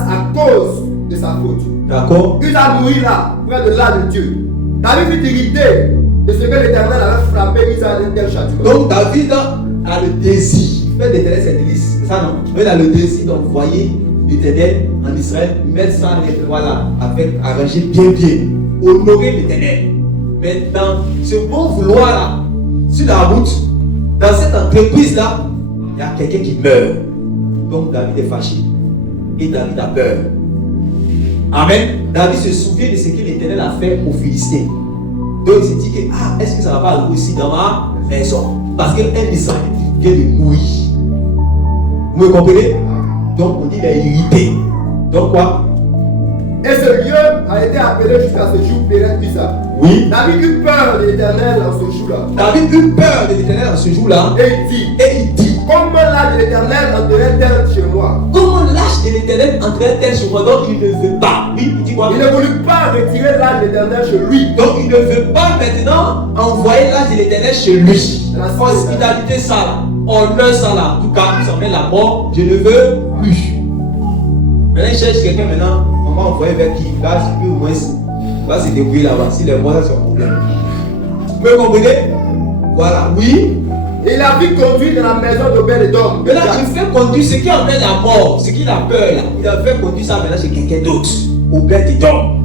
à cause de sa faute. D'accord. Uza mourut là, près de l'arche de Dieu. David fut irrité de ce que l'Éternel avait frappé Uza d'un tel châtiment. Donc David a le désir, fait d'Éternel ses délices, c'est ça non? Il a le désir d'envoyer l'Éternel en Israël, mettre ça voilà, avec arranger bien, honorer l'Éternel. Mais dans ce bon vouloir là, sur la route, dans cette entreprise là, il y a quelqu'un qui meurt. Donc David est fâché. Et David a peur. Amen. David se souvient de ce que l'Éternel a fait aux Philistins. Donc il s'est dit que, est-ce que ça ne va pas arriver aussi dans ma maison? Parce qu'un Israélite vient de mourir. Vous me comprenez? Donc on dit qu'il est irrité. Donc quoi? Et ce lieu a été appelé jusqu'à ce jour Péret Pisa. Oui. David eut peur de l'Éternel en ce jour-là. David eut peur de l'Éternel en ce jour-là. Et il dit, comment l'âge de l'Éternel entrerait-elle chez moi? Comment l'âge de l'Éternel entrerait-elle chez moi? Donc il ne veut pas. Oui, il dit quoi? Il ne voulut pas retirer l'âge de l'Éternel chez lui. Donc il ne veut pas maintenant envoyer l'âge de l'Éternel chez lui. Hospitalité ça là, honneur ça là, en tout cas, il s'en met la mort, je ne veux plus. Maintenant il cherche quelqu'un maintenant, on va envoyer vers qui? Là, si au moins, va se débrouiller là-bas. Si les morts, ça c'est un problème. Vous me comprenez? Voilà, oui. Et il a vu conduire dans la maison d'Obed-Edom. Mais là, il fait conduire ce qui emmène la mort, ce qu'il a peur là. Il a fait conduire ça maintenant chez quelqu'un d'autre. Obed-Edom.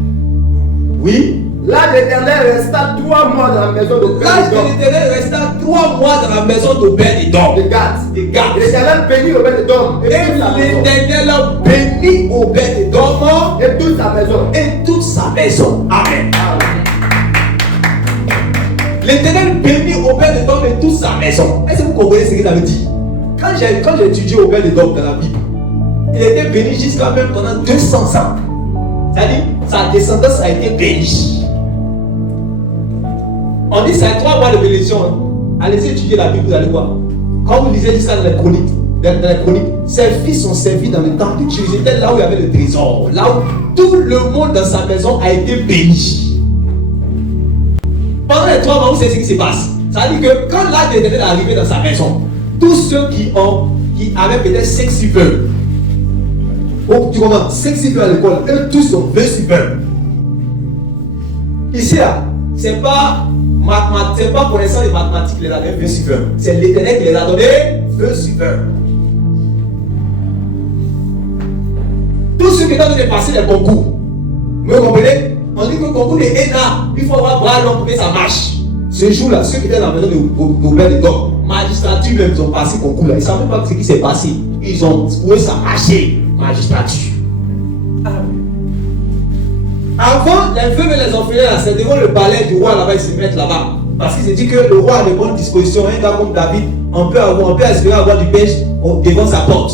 Oui. L'âge de l'Éternel resta 3 mois dans la maison d'Obed-Edom. L'âge de l'Éternel resta 3 mois dans la maison d'Obed-Edom. De Gath. De Gath. Et l'Éternel bénit Obed-Edom. Et l'Éternel bénit Obed-Edom et toute sa maison. Et toute sa maison. Amen. L'Éternel bénit Obed-Edom et toute sa maison. Est-ce que vous comprenez ce qu'il avait dit? Quand j'ai étudié Obed-Edom dans la Bible, il était béni jusqu'à même pendant 200 ans. C'est-à-dire, sa descendance a été bénie. On dit ça 3 mois de bénédiction. Hein. Allez-y étudier la Bible, vous allez voir. Quand vous lisez jusqu'à dans les chroniques, ses fils sont servis dans le temple de Dieu. Ils étaient là où il y avait le trésor. Là où tout le monde dans sa maison a été béni. Pendant les 3 mois, vous savez ce qui se passe. Ça veut dire que quand l'âge de l'Éternel est arrivé dans sa maison, tous ceux qui avaient peut-être 5 super, oh, tu comprends, 5 super à l'école, eux tous sont 20 super. Ici là, c'est pas connaissant les mathématiques qui les a donné 20 super. C'est l'Éternel qui les a donné 20 super. Tous ceux qui ont donné passer les concours, vous me comprenez? On dit que le concours est énorme, il faut avoir bras long pour que ça marche. Ce jour-là, ceux qui étaient dans la maison d'Obed-Edom, magistrature même, ils ont passé le concours là. Ils ne savaient pas ce qui s'est passé. Ils ont trouvé ça marcher, magistrature. Avant, les veuves et les orphelins, c'est devant le palais du roi là-bas, ils se mettent là-bas. Parce qu'ils se disent que le roi a de bonnes dispositions. Un gars comme David, on peut espérer avoir du pêche devant sa porte.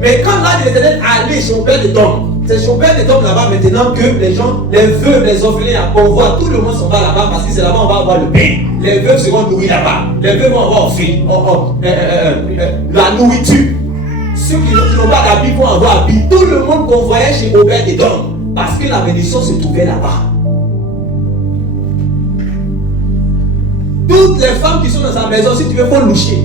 Mais quand l'âge de l'Éternel allait chez Obed-Edom, c'est chez Obed-Edom là-bas maintenant que les gens, les veuves, les orphelins, on voit tout le monde s'en va là-bas parce que c'est là-bas on va avoir le pain. Les veuves seront nourries là-bas. Les veuves vont avoir la nourriture. Ceux qui n'ont pas d'habits vont avoir habits. Tout le monde qu'on voyait chez Obed-Edom. Parce que la bénédiction se trouvait là-bas. Toutes les femmes qui sont dans sa maison, si tu veux, il faut loucher.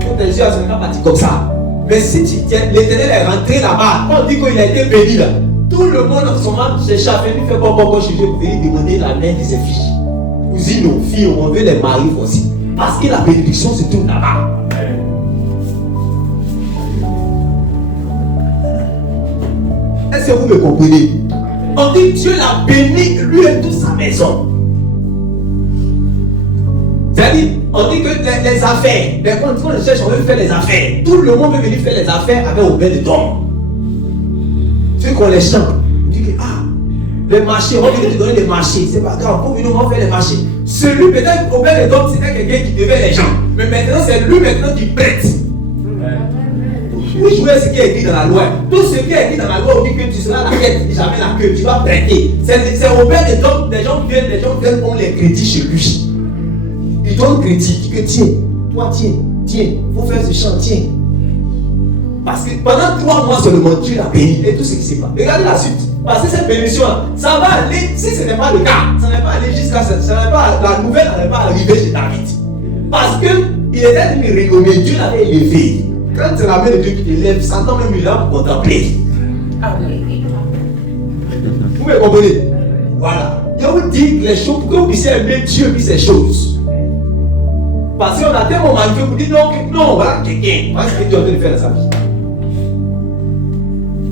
Faut tes yeux, ça ne va pas partir comme ça. Mais si tu tiens, l'Éternel est rentré là-bas. On dit qu'il a été béni là. Tout le monde en ce moment, c'est chafé, il fait pas chez Dieu pour venir demander la main de ses filles. Cousines, nos filles, on veut les marier aussi. Parce que la bénédiction se trouve là-bas. Est-ce que vous me comprenez? On dit Dieu l'a béni, lui et toute sa maison. C'est-à-dire, on dit que les affaires, quand on cherche, on veut faire les affaires. Tout le monde veut venir faire les affaires avec Obed-Edom. Ceux qu'on les chante, on dit que les marchés, on va venir te donner les marchés. C'est pas grave, pour venir, on va faire les marchés. Celui, peut-être Obed-Edom, c'était quelqu'un qui devait les gens. Mais maintenant, c'est lui maintenant qui prête. Oui, jouer ce qui est écrit dans la loi. Tout ce qui est écrit dans la loi, on dit que tu seras la tête et jamais la queue. Tu vas prêter. C'est Obed-Edom, les gens viennent prendre les crédits chez lui. Ils donnent crédit. Que tiens, toi tiens, faut faire ce chant, tiens. Parce que pendant 3 mois seulement, Dieu l'a béni et tout ce qui s'est passé. Regardez la suite. Parce que cette bénédiction, ça va aller, si ce n'est pas le cas, ça n'est pas allé jusqu'à ça, la nouvelle n'est pas arrivée chez David. Parce qu'il était renommé, Dieu l'avait élevé. Quand c'est la main de Dieu qui t'élève, Satan même il est là pour contempler. Vous me comprenez? Voilà. Je vous dis les choses pour que vous puissiez aimer Dieu et ces choses. Parce qu'on a tellement manqué, vous dites non, voilà quelqu'un. Voilà ce que Dieu est en train de faire dans sa vie.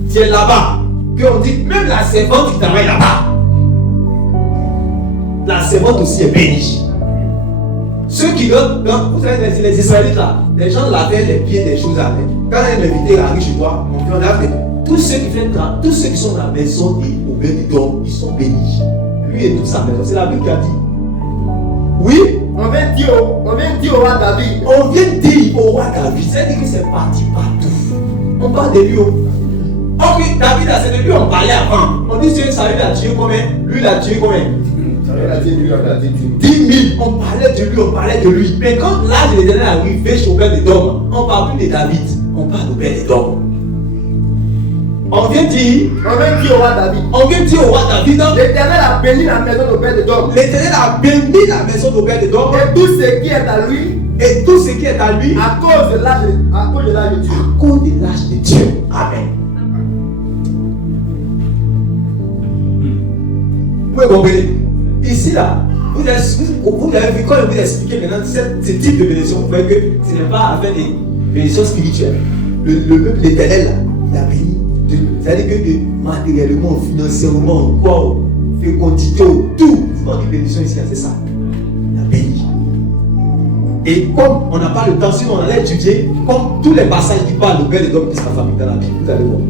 C'est là-bas qu'on dit, même la servante qui travaille là-bas, la servante aussi est bénie. Ceux qui donnent, vous savez, les Israélites là, les gens lavaient les pieds des choses avec. Quand un invité arrive chez toi, on a fait tous ceux qui sont dans la maison Obed-Edom, ils sont bénis. Lui et toute sa maison. C'est la Bible qui a dit. Oui. On vient dire au roi David. On vient dire au roi David. C'est-à-dire que c'est parti partout. On parle de lui. Ok, David, c'est de lui on parlait avant. On dit que Saül a tué combien? Lui, il a tué combien? Saül a tué 10 000. On parlait de lui. Mais quand l'âge de l'Éternel est arrivé chez Obed-Edom, on ne parle plus de David. On parle d'Obed-Edom. On vient dire au roi David. L'Éternel a béni la maison d'Obed-Edom. L'Éternel a béni la maison d'Obed-Edom. Et tout ce qui est à lui. À cause de l'âge de Dieu. À cause de l'âge de Dieu. Amen. Vous comprenez? Ici là, vous avez vu quand je vous ai expliqué maintenant ce type de bénédiction, vous voyez que ce n'est pas afin des bénédictions spirituelles. Le peuple l'Éternel là, il a béni. C'est-à-dire que matériellement, financièrement, quoi, fécondité, tout. C'est pas une bénédiction ici, c'est ça. Il a béni. Et comme on n'a pas le temps, si on allait étudier, comme tous les passages qui parlent de Obed-Edom qui sont famille dans la Bible, vous allez voir.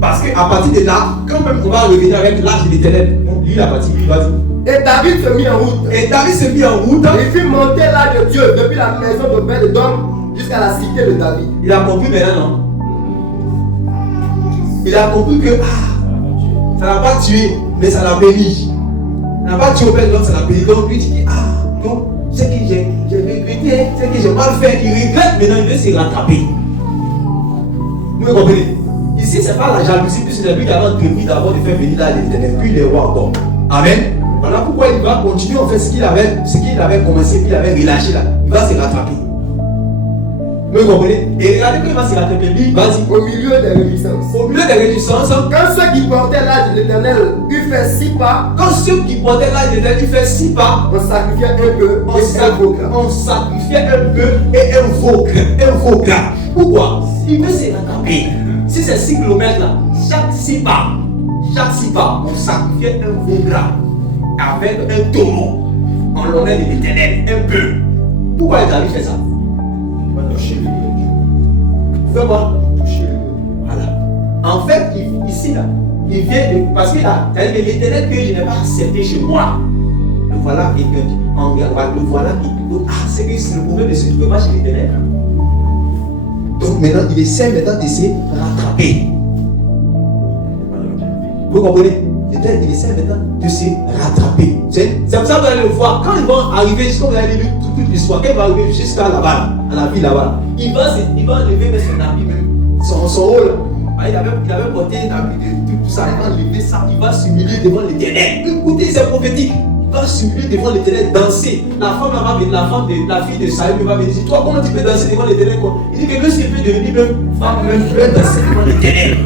Parce qu'à partir de là, quand même on va revenir avec l'âge de l'Éternel, lui il a parti, il va dire. Et David se mit en route. Il fit monter l'âge de Dieu depuis la maison d'Obed-Edom jusqu'à la cité de David. Il a compris maintenant, non? Il a compris que ça n'a pas tué, mais ça l'a béni. Ça n'a pas tué Obed-Edom, ça l'a béni. Donc lui dit non, c'est que j'ai regretté, c'est que j'ai mal fait. Il regrette maintenant, il veut se rattraper. Vous comprenez? Ici, ce n'est pas la jalousie, puisque c'est lui qui avait entrepris d'abord de faire venir là l'Éternel, puis les rois encore. Amen. Voilà pourquoi il va continuer en fait ce qu'il avait commencé, puis il avait relâché là. Il va se rattraper. Vous comprenez? Et regardez quand il va se rattraper, lui, vas-y. Au milieu des réjouissances. Quand ceux qui portaient l'âge de l'Éternel lui fait 6 pas. On sacrifiait un peu On sacrifiait un peu et un veau gras. Pourquoi? Il veut se rattraper. Si c'est 6 km là, chaque 6 pas, on sacrifiait un veau gras avec un taureau en l'honneur de l'Éternel, un peu. Pourquoi David fait ça? Fais quoi? Voilà. En fait, ici là, il vient de. Parce que là, c'est-à-dire que l'Éternel que je n'ai pas accepté chez moi, le voilà qui le voilà qui. C'est que c'est le problème de se trouver pas chez l'Éternel. Donc maintenant, il essaie maintenant de se rattraper. Vous comprenez? Il essaie maintenant de se rattraper. C'est pour ça que vous allez le voir. Quand ils vont arriver, jusqu'à vous allez lire toute l'histoire, quand il va arriver jusqu'à là-bas, à la ville là-bas, il va enlever même son habit, même son rôle. Il avait porté un habit de tout ça, il va enlever ça, il va s'humilier devant l'Éternel. Écoutez, c'est prophétique. Il va s'humilier devant l'Éternel, danser. La fille de Saül va venir dire, toi comment tu peux danser devant l'Éternel? Il dit que même si tu peux devenir même femme, même tu peux danser devant l'Éternel.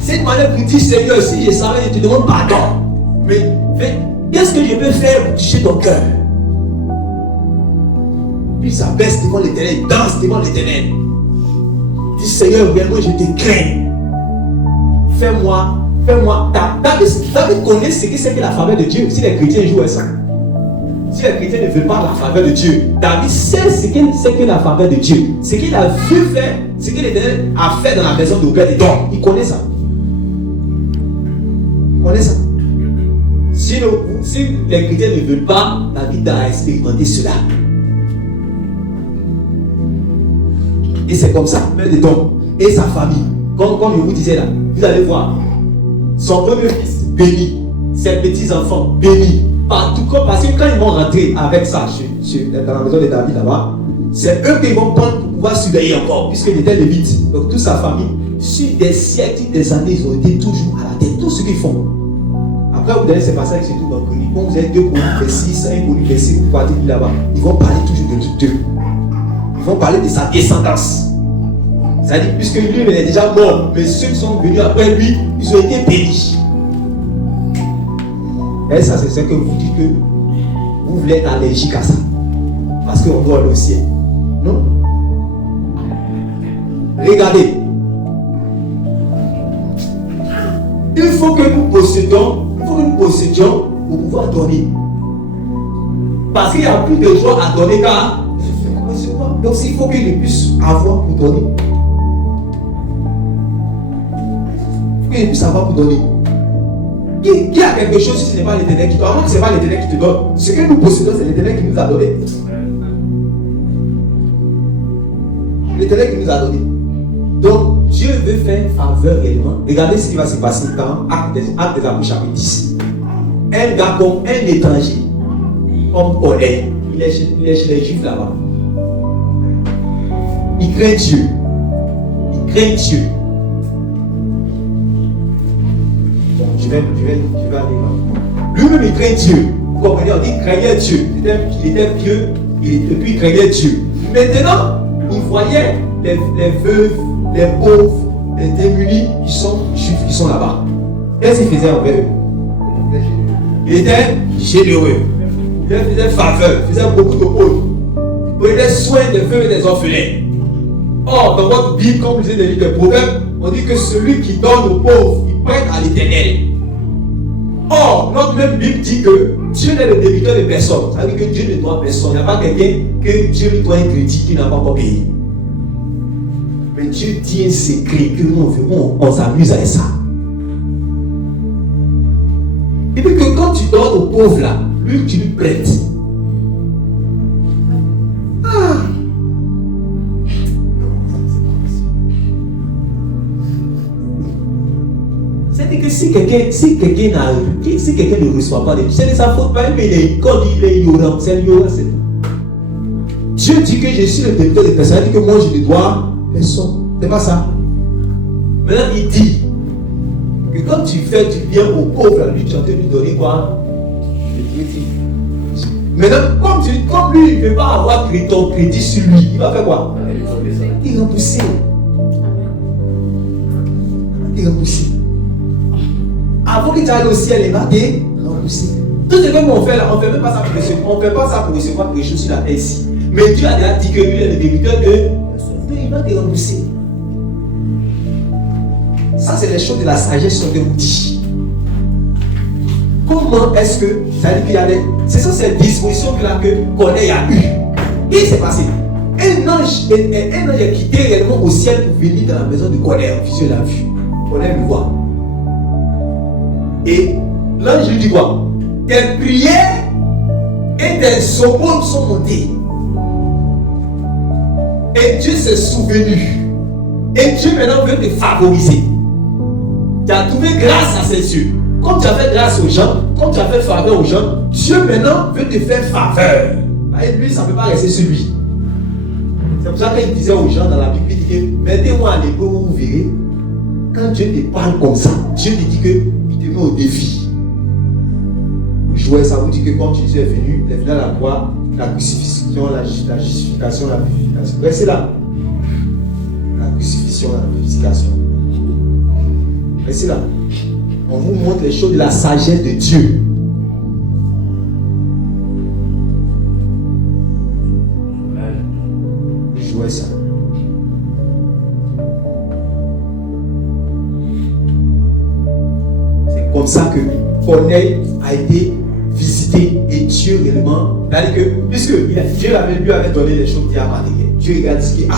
Cette manière pour dire, Seigneur, si je savais, je te demande pardon. Mais qu'est-ce que je peux faire pour toucher ton cœur? Puis ça baisse devant l'Éternel, danse devant l'Éternel. Dis, Seigneur, vraiment, je te crains. Fais-moi. David connaît ce que c'est que la faveur de Dieu. Si les chrétiens jouent à ça, si les chrétiens ne veulent pas la faveur de Dieu, David sait ce que c'est que la faveur de Dieu. Ce qu'il a vu faire, ce que l'Éternel a fait dans la maison d'Obed-Edom. Il connaît ça. Si les chrétiens ne veulent pas, David a expérimenté cela. Et c'est comme ça, Obed-Edom et sa famille, comme je vous disais là, vous allez voir, son premier fils béni, ses petits-enfants bénis, partout, parce que quand ils vont rentrer avec ça dans la maison de David là-bas, c'est eux qui vont prendre pour pouvoir surveiller encore, puisqu'il était lévite. Donc toute sa famille, sur des siècles, des années, ils ont été toujours à la tête, tout ce qu'ils font. Après, vous donnez ces passages, c'est tout dans le Chronique. Quand vous avez 2 Chroniques, vers 6, 1 Chronique, vers 6, vous partez de là-bas. Ils vont parler toujours de Dieu. Ils vont parler de sa descendance. C'est-à-dire, puisque lui, il est déjà mort, mais ceux qui sont venus après lui, ils ont été bénis. Et ça, c'est ce que vous dites que vous voulez être allergique à ça. Parce qu'on doit aller au ciel. Non? Regardez. Il faut que nous possédions pour pouvoir donner. Parce qu'il n'y a plus de joie à donner qu'à recevoir. Donc il faut qu'il puisse avoir pour donner. que je puisse savoir pour donner. Qui a quelque chose si ce n'est pas l'Éternel qui te donne? Avant que ce n'est pas l'Éternel qui te donne. Ce que nous possédons, c'est l'Éternel qui nous a donné. L'Éternel qui nous a donné. Donc, Dieu veut faire faveur réellement. Regardez ce qui va se passer dans Actes des Apôtres chapitre 10. Un gars comme un étranger, comme Paul, il est chez les Juifs là-bas. Il craint Dieu. Il craint Dieu. Bon, je vais aller là. Lui-même, il craint Dieu. Vous comprenez? On dit qu'il craignait Dieu. Il était pieux, et puis il craignait Dieu. Maintenant, il voyait les veuves, les pauvres, les démunis qui sont juifs, qui sont là-bas. Qu'est-ce qu'il faisait envers eux? Il était généreux. Il faisait faveur, il faisait beaucoup de pauvres. Il prenait soin des veuves et des orphelins. Or, dans votre Bible, comme vous lisez les livres de Proverbes, on dit que celui qui donne aux pauvres, il prête à l'Éternel. Or, notre même Bible dit que Dieu n'est le débiteur de personne. Ça veut dire que Dieu ne doit personne. Il n'y a pas quelqu'un que Dieu lui doit un crédit qui n'a pas encore payé. Mais Dieu dit un secret que nous on s'amuse avec ça. Et puis que quand tu donnes aux pauvres là, lui tu lui prêtes. C'est-à-dire que si quelqu'un ne reçoit pas de Dieu, c'est de sa faute, pas mais quand il est ignorant, c'est ignorant, c'est tout. Dieu dit que je suis le débiteur de personne, il dit que moi je ne dois personne. C'est pas ça. Maintenant il dit que quand tu fais du bien aux pauvres, lui tu es en train de lui donner quoi? Le crédit. Maintenant, comme lui il ne peut pas avoir ton crédit sur lui, il va faire quoi? Il rembourser. Il rembourser. Avant que tu ailles au ciel, il va te rembourser. Tout ce que nous on fait là, on ne fait même pas ça pour recevoir. On ne fait pas ça pour recevoir quelque chose sur la terre ici. Mais Dieu a déjà dit que lui est le débiteur de. Mais il va te rembourser. Ça, c'est les choses de la sagesse sur des outils. Comment est-ce que ça veut dire qu'il y a des. C'est ça, ces dispositions-là que Corneille a eues. Qu'est-ce qui s'est passé? Un ange a quitté réellement au ciel pour venir dans la maison de Corneille. Officiel l'a vu. Corneille le voit. Et l'ange lui dit quoi? Tes prières et tes aumônes sont montées. Et Dieu s'est souvenu. Et Dieu maintenant veut te favoriser. Tu as trouvé grâce à ses yeux. Comme tu as fait grâce aux gens, comme tu as fait faveur aux gens, Dieu maintenant veut te faire faveur. Et lui, ça ne peut pas rester sur lui. C'est pour ça qu'il disait aux gens dans la Bible, il dit que mettez-moi à l'épreuve, vous verrez. Quand Dieu te parle comme ça, Dieu te dit qu'il te met au défi. Vous jouez, ça vous dit que quand Jésus est venu à la croix, la crucifixion, la justification, la purification. Restez là. La crucifixion, la purification. Restez là. On vous montre les choses de la sagesse de Dieu. Jouez ça. C'est comme ça que Corneille a été visité et Dieu réellement. C'est-à-dire que, puisque Dieu lui avait donné les choses qui a matériel, Dieu regarde ce qu'il y a.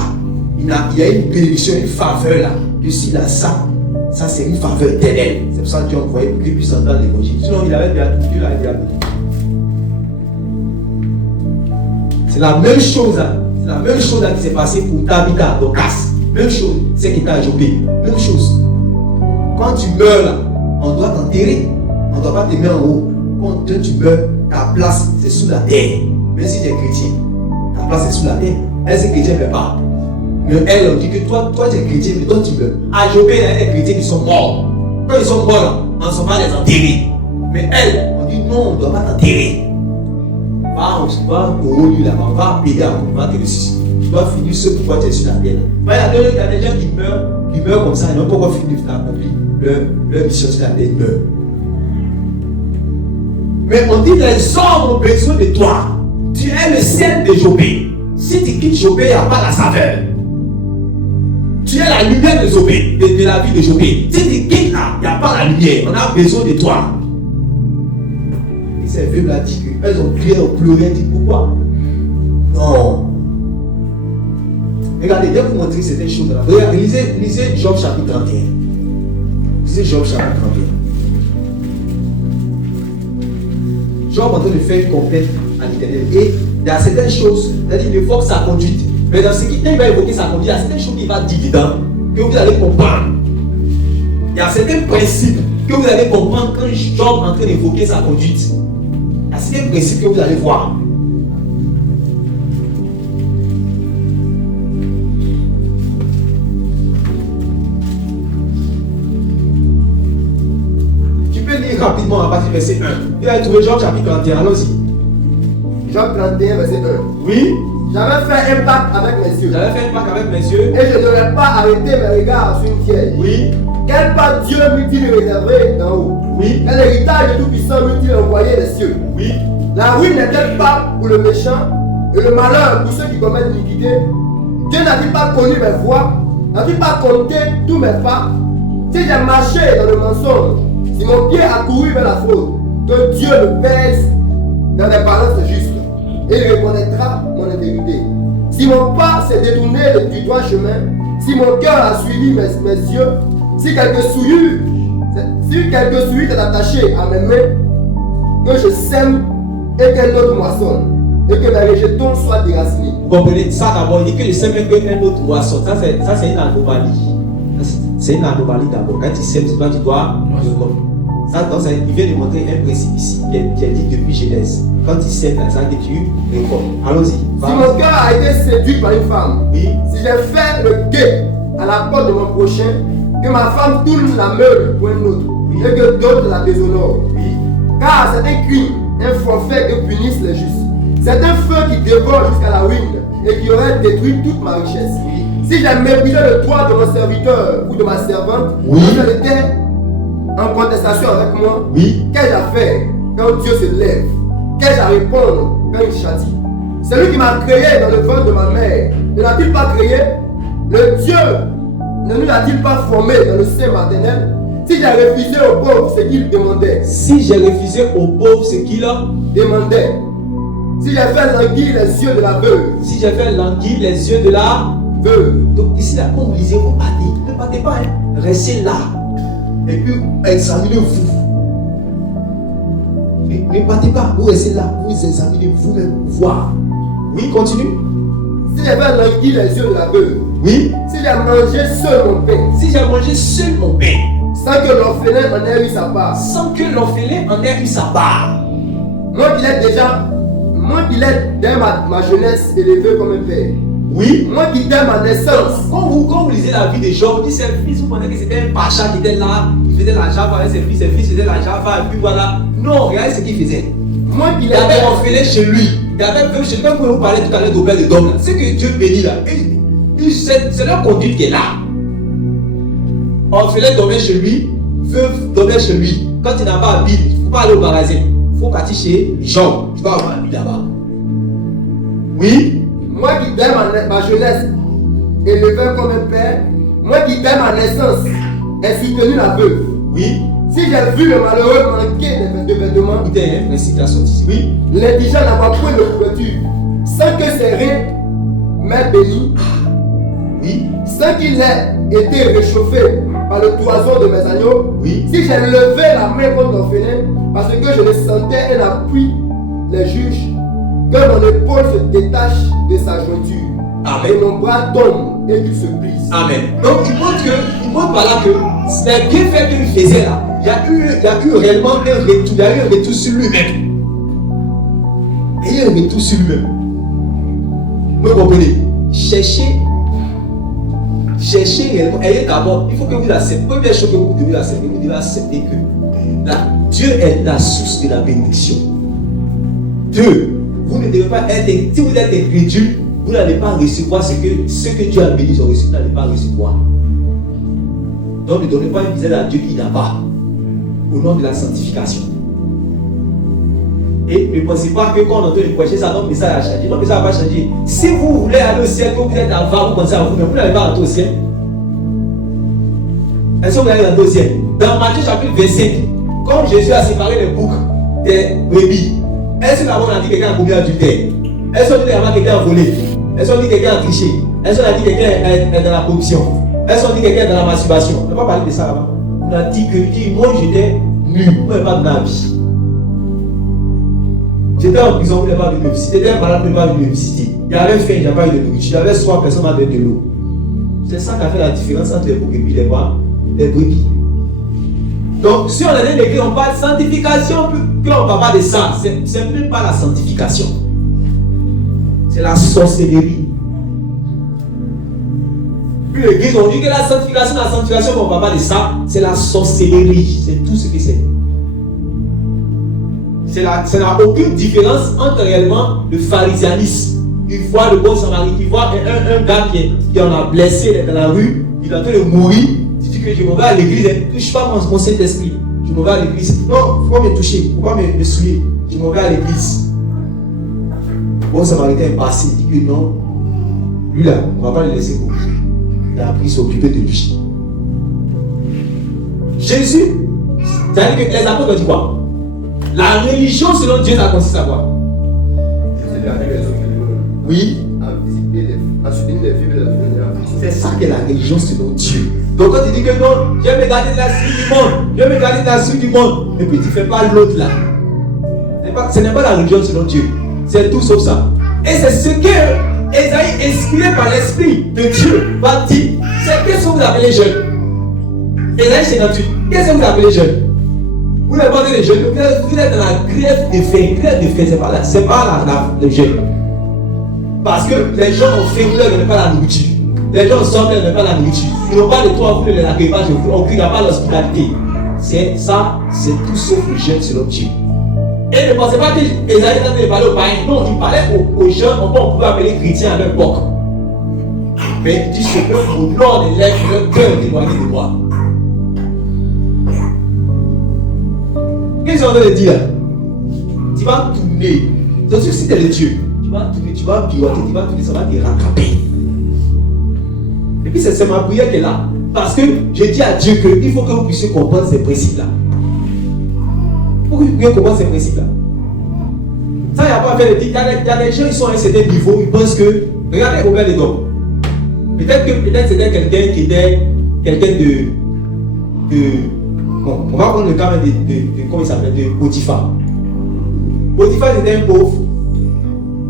Il y a une bénédiction, une faveur là. Que s'il a ça, ça c'est une faveur éternelle. C'est pour ça que Dieu a envoyé pour qu'il puisse entendre l'évangile. Sinon, il avait bien tout, Dieu l'a dit. C'est la même chose là. C'est la même chose là qui s'est passée pour Tabitha, Dorcas. Même chose, c'est qui t'a Jobé. Même chose. Quand tu meurs là, on doit t'enterrer. On ne doit pas te mettre en haut. Quand tu meurs, ta place c'est sous la terre. Même si tu es chrétien, ta place c'est sous la terre. Elle c'est chrétien, mais pas. Mais elle, on dit que toi tu es chrétien, mais toi tu meurs. À Jobé, il y a des chrétiens qui sont morts. Quand ils sont morts, là, on ne sait pas les enterrer. Mais elle, on dit non, on ne doit pas t'enterrer. Va au haut lieu là-bas, on va payer à on va te ressusciter. Tu dois finir ce pourquoi tu es sur la terre. Il y a des gens qui meurent comme ça, ils n'ont pas encore fini de accomplir leur mission sur la terre, ils meurent. Mais on dit les hommes ont besoin de toi. Tu es le ciel de Jobé. Si tu quittes Jobé, il n'y a pas la saveur. Tu es la lumière de Jobé, de la vie de Jobé. Si tu quittes là, il n'y a pas la lumière. On a besoin de toi. Et ces veuves là disent qu'elles ont crié, ont pleuré, elles disent pourquoi? Non. Regardez, je vais vous montrer certaines choses là. Regardez, lisez Job chapitre 31. Lisez Job chapitre 31. Job est en train de faire une complète à l'Éternel. Et dans certaines choses, c'est-à-dire il évoque sa conduite. Mais dans ce qui il va évoquer sa conduite, il y a certaines choses qu'il va dire dedans que vous allez comprendre. Il y a certains principes que vous allez comprendre quand Job est en train d'évoquer sa conduite. Il y a certains principes que vous allez voir. Tu peux lire rapidement à partir du verset 1. Vous allez trouver Job chapitre 31. Allons-y. Job 31, verset 1. Oui. J'avais fait un pacte avec mes yeux. J'avais fait un pacte avec mes yeux. Et je n'aurais pas arrêté mes regards sur une vierge. Oui. Quel pas Dieu m'eût-il réservé d'en haut? Oui. Quel héritage de Tout-Puissant m'eût-il envoyé des cieux? Oui. La ruine n'est-elle pas pour le méchant et le malheur pour ceux qui commettent l'iniquité? Dieu n'a-t-il pas connu mes voies? N'a-t-il pas compté tous mes pas? Si j'ai marché dans le mensonge, si mon pied a couru vers la fraude, que Dieu me pèse dans des balances justes et il reconnaîtra mon intégrité. Si mon pas s'est détourné du droit chemin, si mon cœur a suivi mes yeux, si quelque souillure est attaché à mes mains, que je sème et qu'un autre moissonne, et que mes rejetons soient déracinés. Vous comprenez ça d'abord, il dit que je sème et qu'un autre moissonne. Ça c'est une anomalie. C'est une anomalie d'abord. Quand tu sèmes, tu dois ça, donc, il vient de montrer un principe ici qui est dit depuis Genèse. Quand tu sèmes, ça que tu récoltes. Allons-y. Si mon cœur a été séduit par une femme, oui. Si j'ai fait le guet à la porte de mon prochain, que ma femme tourne la meule pour un autre, oui. Et que d'autres la déshonorent. Oui. Car c'est un crime, un forfait que punissent les justes. C'est un feu qui dévore jusqu'à la ruine et qui aurait détruit toute ma richesse. Oui. Si j'ai méprisé le droit de mon serviteur ou de ma servante, oui. Si elle était en contestation avec moi, oui. Qu'ai-je à faire quand Dieu se lève? Qu'ai-je à répondre quand il châtie? C'est lui qui m'a créé dans le ventre de ma mère. Ne l'a-t-il pas créé? Le Dieu ne nous l'a-t-il pas formé dans le sein maternel? Si j'ai refusé aux pauvres ce qu'il demandait. Si j'ai refusé aux pauvres ce qu'il demandait. Si j'ai fait languir les yeux de la veuve. Si j'ai fait languir les yeux de la veuve. Donc ici là, quand vous lisez, vous partez. Ne partez pas, hein. Restez là. Et puis examinez-vous. Ne partez pas, vous restez là, vous examinez vous-même, voir. Oui, continue. Si j'ai fait languir les yeux de la veuve. Oui. Si j'ai mangé seul mon pain. Si j'ai mangé seul mon pain. Sans que l'orphelin en ait eu sa part. Sans que l'orphelin en ait eu sa part. Moi qui l'ai dès ma jeunesse élevé comme un père. Oui. Moi qui dès ma naissance. Quand vous lisez la vie de Job, vous dites ses fils, vous pensez que c'était un pacha qui était là, il faisait la java avec ses fils faisaient la java, et puis voilà. Non, regardez ce qu'il faisait. Moi qui l'ai orphelin chez lui. Il y avait je sais pas pourquoi vous parlez tout à l'heure d'Obed de Dom là. C'est que Dieu bénit là. C'est leur conduite qui est là. Orphelin dormait chez lui, veuve dormait chez lui. Quand il n'a pas habile, il ne faut pas aller au magasin. Il faut partir chez Jean. Tu vas avoir habile là-bas. Oui. Moi qui dès ma jeunesse élevé comme un père, moi qui dès ma naissance ai soutenu la veuve. Oui. Si j'ai vu le malheureux manquer de vêtements, écoutez, un récit qui a sorti. Oui. L'indigent n'a pas point de couverture, sans que ses reins m'aient béni. Oui. Sans qu'il ait été réchauffé par le toison de mes agneaux. Oui. Si j'ai levé la main contre l'orphelin, parce que je le sentais un appui, les juges, que mon épaule se détache de sa jointure. Amen. Et mon bras tombe et qu'il se brise. Amen. Donc il montre par là que c'est bien fait qu'il faisait là. Il y a eu réellement un retour. Il y a eu un retour sur lui-même. Il y a eu un retour sur lui-même. Vous comprenez? Cherchez réellement. Ayez d'abord, il faut que vous l'acceptez. Première chose que vous devez accepter, vous devez accepter que là, Dieu est la source de la bénédiction. Deux, vous ne devez pas être, si vous êtes incrédule, vous n'allez pas recevoir ce que Dieu a béni, vous n'allez pas recevoir. Donc ne donnez pas une misère à Dieu qui n'a pas, au nom de la sanctification. Et ne pensez pas que quand on entend le prêcher, ça notre message a changé. Notre message va changer. Si vous voulez aller au ciel, que vous êtes avant, vous pensez à vous, mais vous n'allez pas rentrer au ciel. Est-ce que vous allez rentrer au ciel? Dans Matthieu chapitre 25, quand Jésus a séparé les boucs des brebis, est-ce que d'abord on a dit que quelqu'un a commis adultère? Est-ce qu'on dit que quelqu'un a volé? Est-ce qu'on dit que quelqu'un a triché? Est-ce qu'on a dit que quelqu'un est dans la corruption? Est-ce qu'on dit que quelqu'un est dans la masturbation? On ne va pas parler de ça là-bas. On a dit que moi j'étais nu, vous n'avez pas de ma vie. J'étais en prison, vous n'avez pas de me visiter. J'étais malade, vous n'avez pas de me visiter. Il y avait faim, il n'y avait pas eu de nourriture. Il y avait soif, personne m'a donné de l'eau. C'est ça qui a fait la différence entre les brebis et les brebis. Donc, si on a dit l'église, on parle de sanctification, puis on ne parle pas de ça. C'est même pas la sanctification. C'est la sorcellerie. Puis l'église, on dit que la sanctification, on ne parle pas de ça. C'est la sorcellerie. C'est tout ce que c'est. Ça n'a aucune différence entre réellement le pharisianisme. Il voit le bon samaritain, il voit un gars qui en a blessé dans la rue, il est en train de mourir. Il dit que je m'en vais à l'église, ne touche pas mon Saint-Esprit. Je m'en vais à l'église. Non, pourquoi me toucher? Pourquoi me souiller? Je m'en vais à l'église. Le bon samaritain est passé, il dit que non, lui là, on ne va pas le laisser mourir. Il a appris à s'occuper de lui. Jésus, c'est-à-dire que les apôtres ont dit quoi? La religion selon Dieu, ça consiste à quoi? Oui. C'est ça que la religion selon Dieu. Donc quand tu dis que non, je vais me garder de la suite du monde, je vais me garder de la suite du monde, et puis tu ne fais pas l'autre là. Ce n'est pas la religion selon Dieu. C'est tout sauf ça. Et c'est ce que Ésaïe, inspiré par l'Esprit de Dieu, va dire. C'est qu'est-ce que vous appelez jeunes? Ésaïe 58. Qu'est-ce que vous appelez jeunes? Vous n'avez pas dit les jeunes, vous êtes dans la grève de faim. Grève de faim, c'est pas le jeûne. Parce que les gens ont faim, vous ne donnez pas la nourriture. Les gens sortent, vous ne donnez pas la nourriture. Ils n'ont pas de toit, vous ne les accueillez pas, on ne pas l'hospitalité. C'est ça, c'est tout sauf le jeûne selon Dieu. Et ne pensez pas qu'Ésaïe est en train de parler aux païens. Non, il parlait aux jeunes, on pouvait appeler chrétiens à l'époque. Mais il dit ce que au nom de leur cœur témoigner de moi. Qu'est-ce qu'on veut dire? Tu vas tourner. Donc si tu es le Dieu, tu vas tourner, tu vas piloter, tu vas tourner, ça va te rattraper. Et puis c'est ma prière qui est là. Parce que je dis à Dieu qu'il faut que vous puissiez comprendre ces principes-là. Il faut que vous puissiez comprendre ces principes-là. Ça, il n'y a pas à faire de dire. Il y a des gens qui sont à un certain niveau, ils pensent que. Regardez Robert les dons. Peut-être c'était quelqu'un qui était quelqu'un de bon, on va prendre le cas de comment il s'appelle, de Potiphar. Potiphar était un pauvre.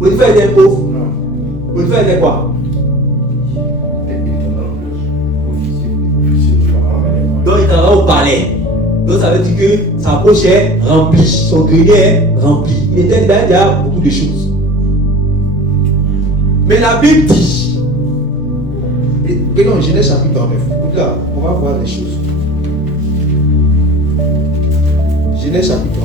Potiphar était un pauvre. Potiphar était quoi? Donc il travaillait au palais. Donc ça veut dire que sa poche est remplie, son grenier est rempli. Il était derrière beaucoup de choses. Mais la Bible dit, et non, Genèse chapitre 9. Là, on va voir les choses. Genèse chapitre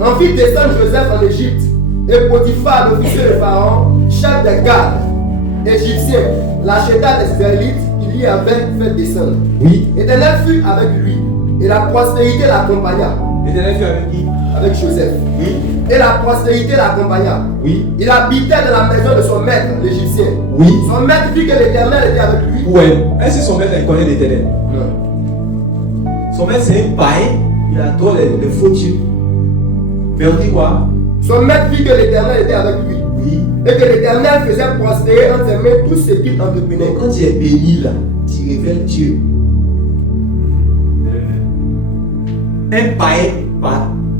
9. En fit descendre Joseph en Égypte, et Potiphar, l'officier de Pharaon, chef des gardes égyptiens, l'acheta des Israélites qu'il y avait fait descendre. Oui. L'Éternel fut avec lui, et la prospérité l'accompagna. L'Éternel fut avec qui? Avec Joseph. Oui. Et la prospérité l'accompagna. Oui. Il habitait dans la maison de son maître, l'Égyptien. Oui. Son maître vit que l'Éternel était avec lui. Ouais. Est-ce que son maître connaît l'Éternel? Non. Son maître c'est un païen, il adore les faux dieux. Mais on dit quoi? Son maître vit que l'Éternel était avec lui. Oui. Et que l'Éternel faisait prospérer entre ses mains tout ce qu'il entreprenait. Quand tu es béni là, tu révèles Dieu. Un païen,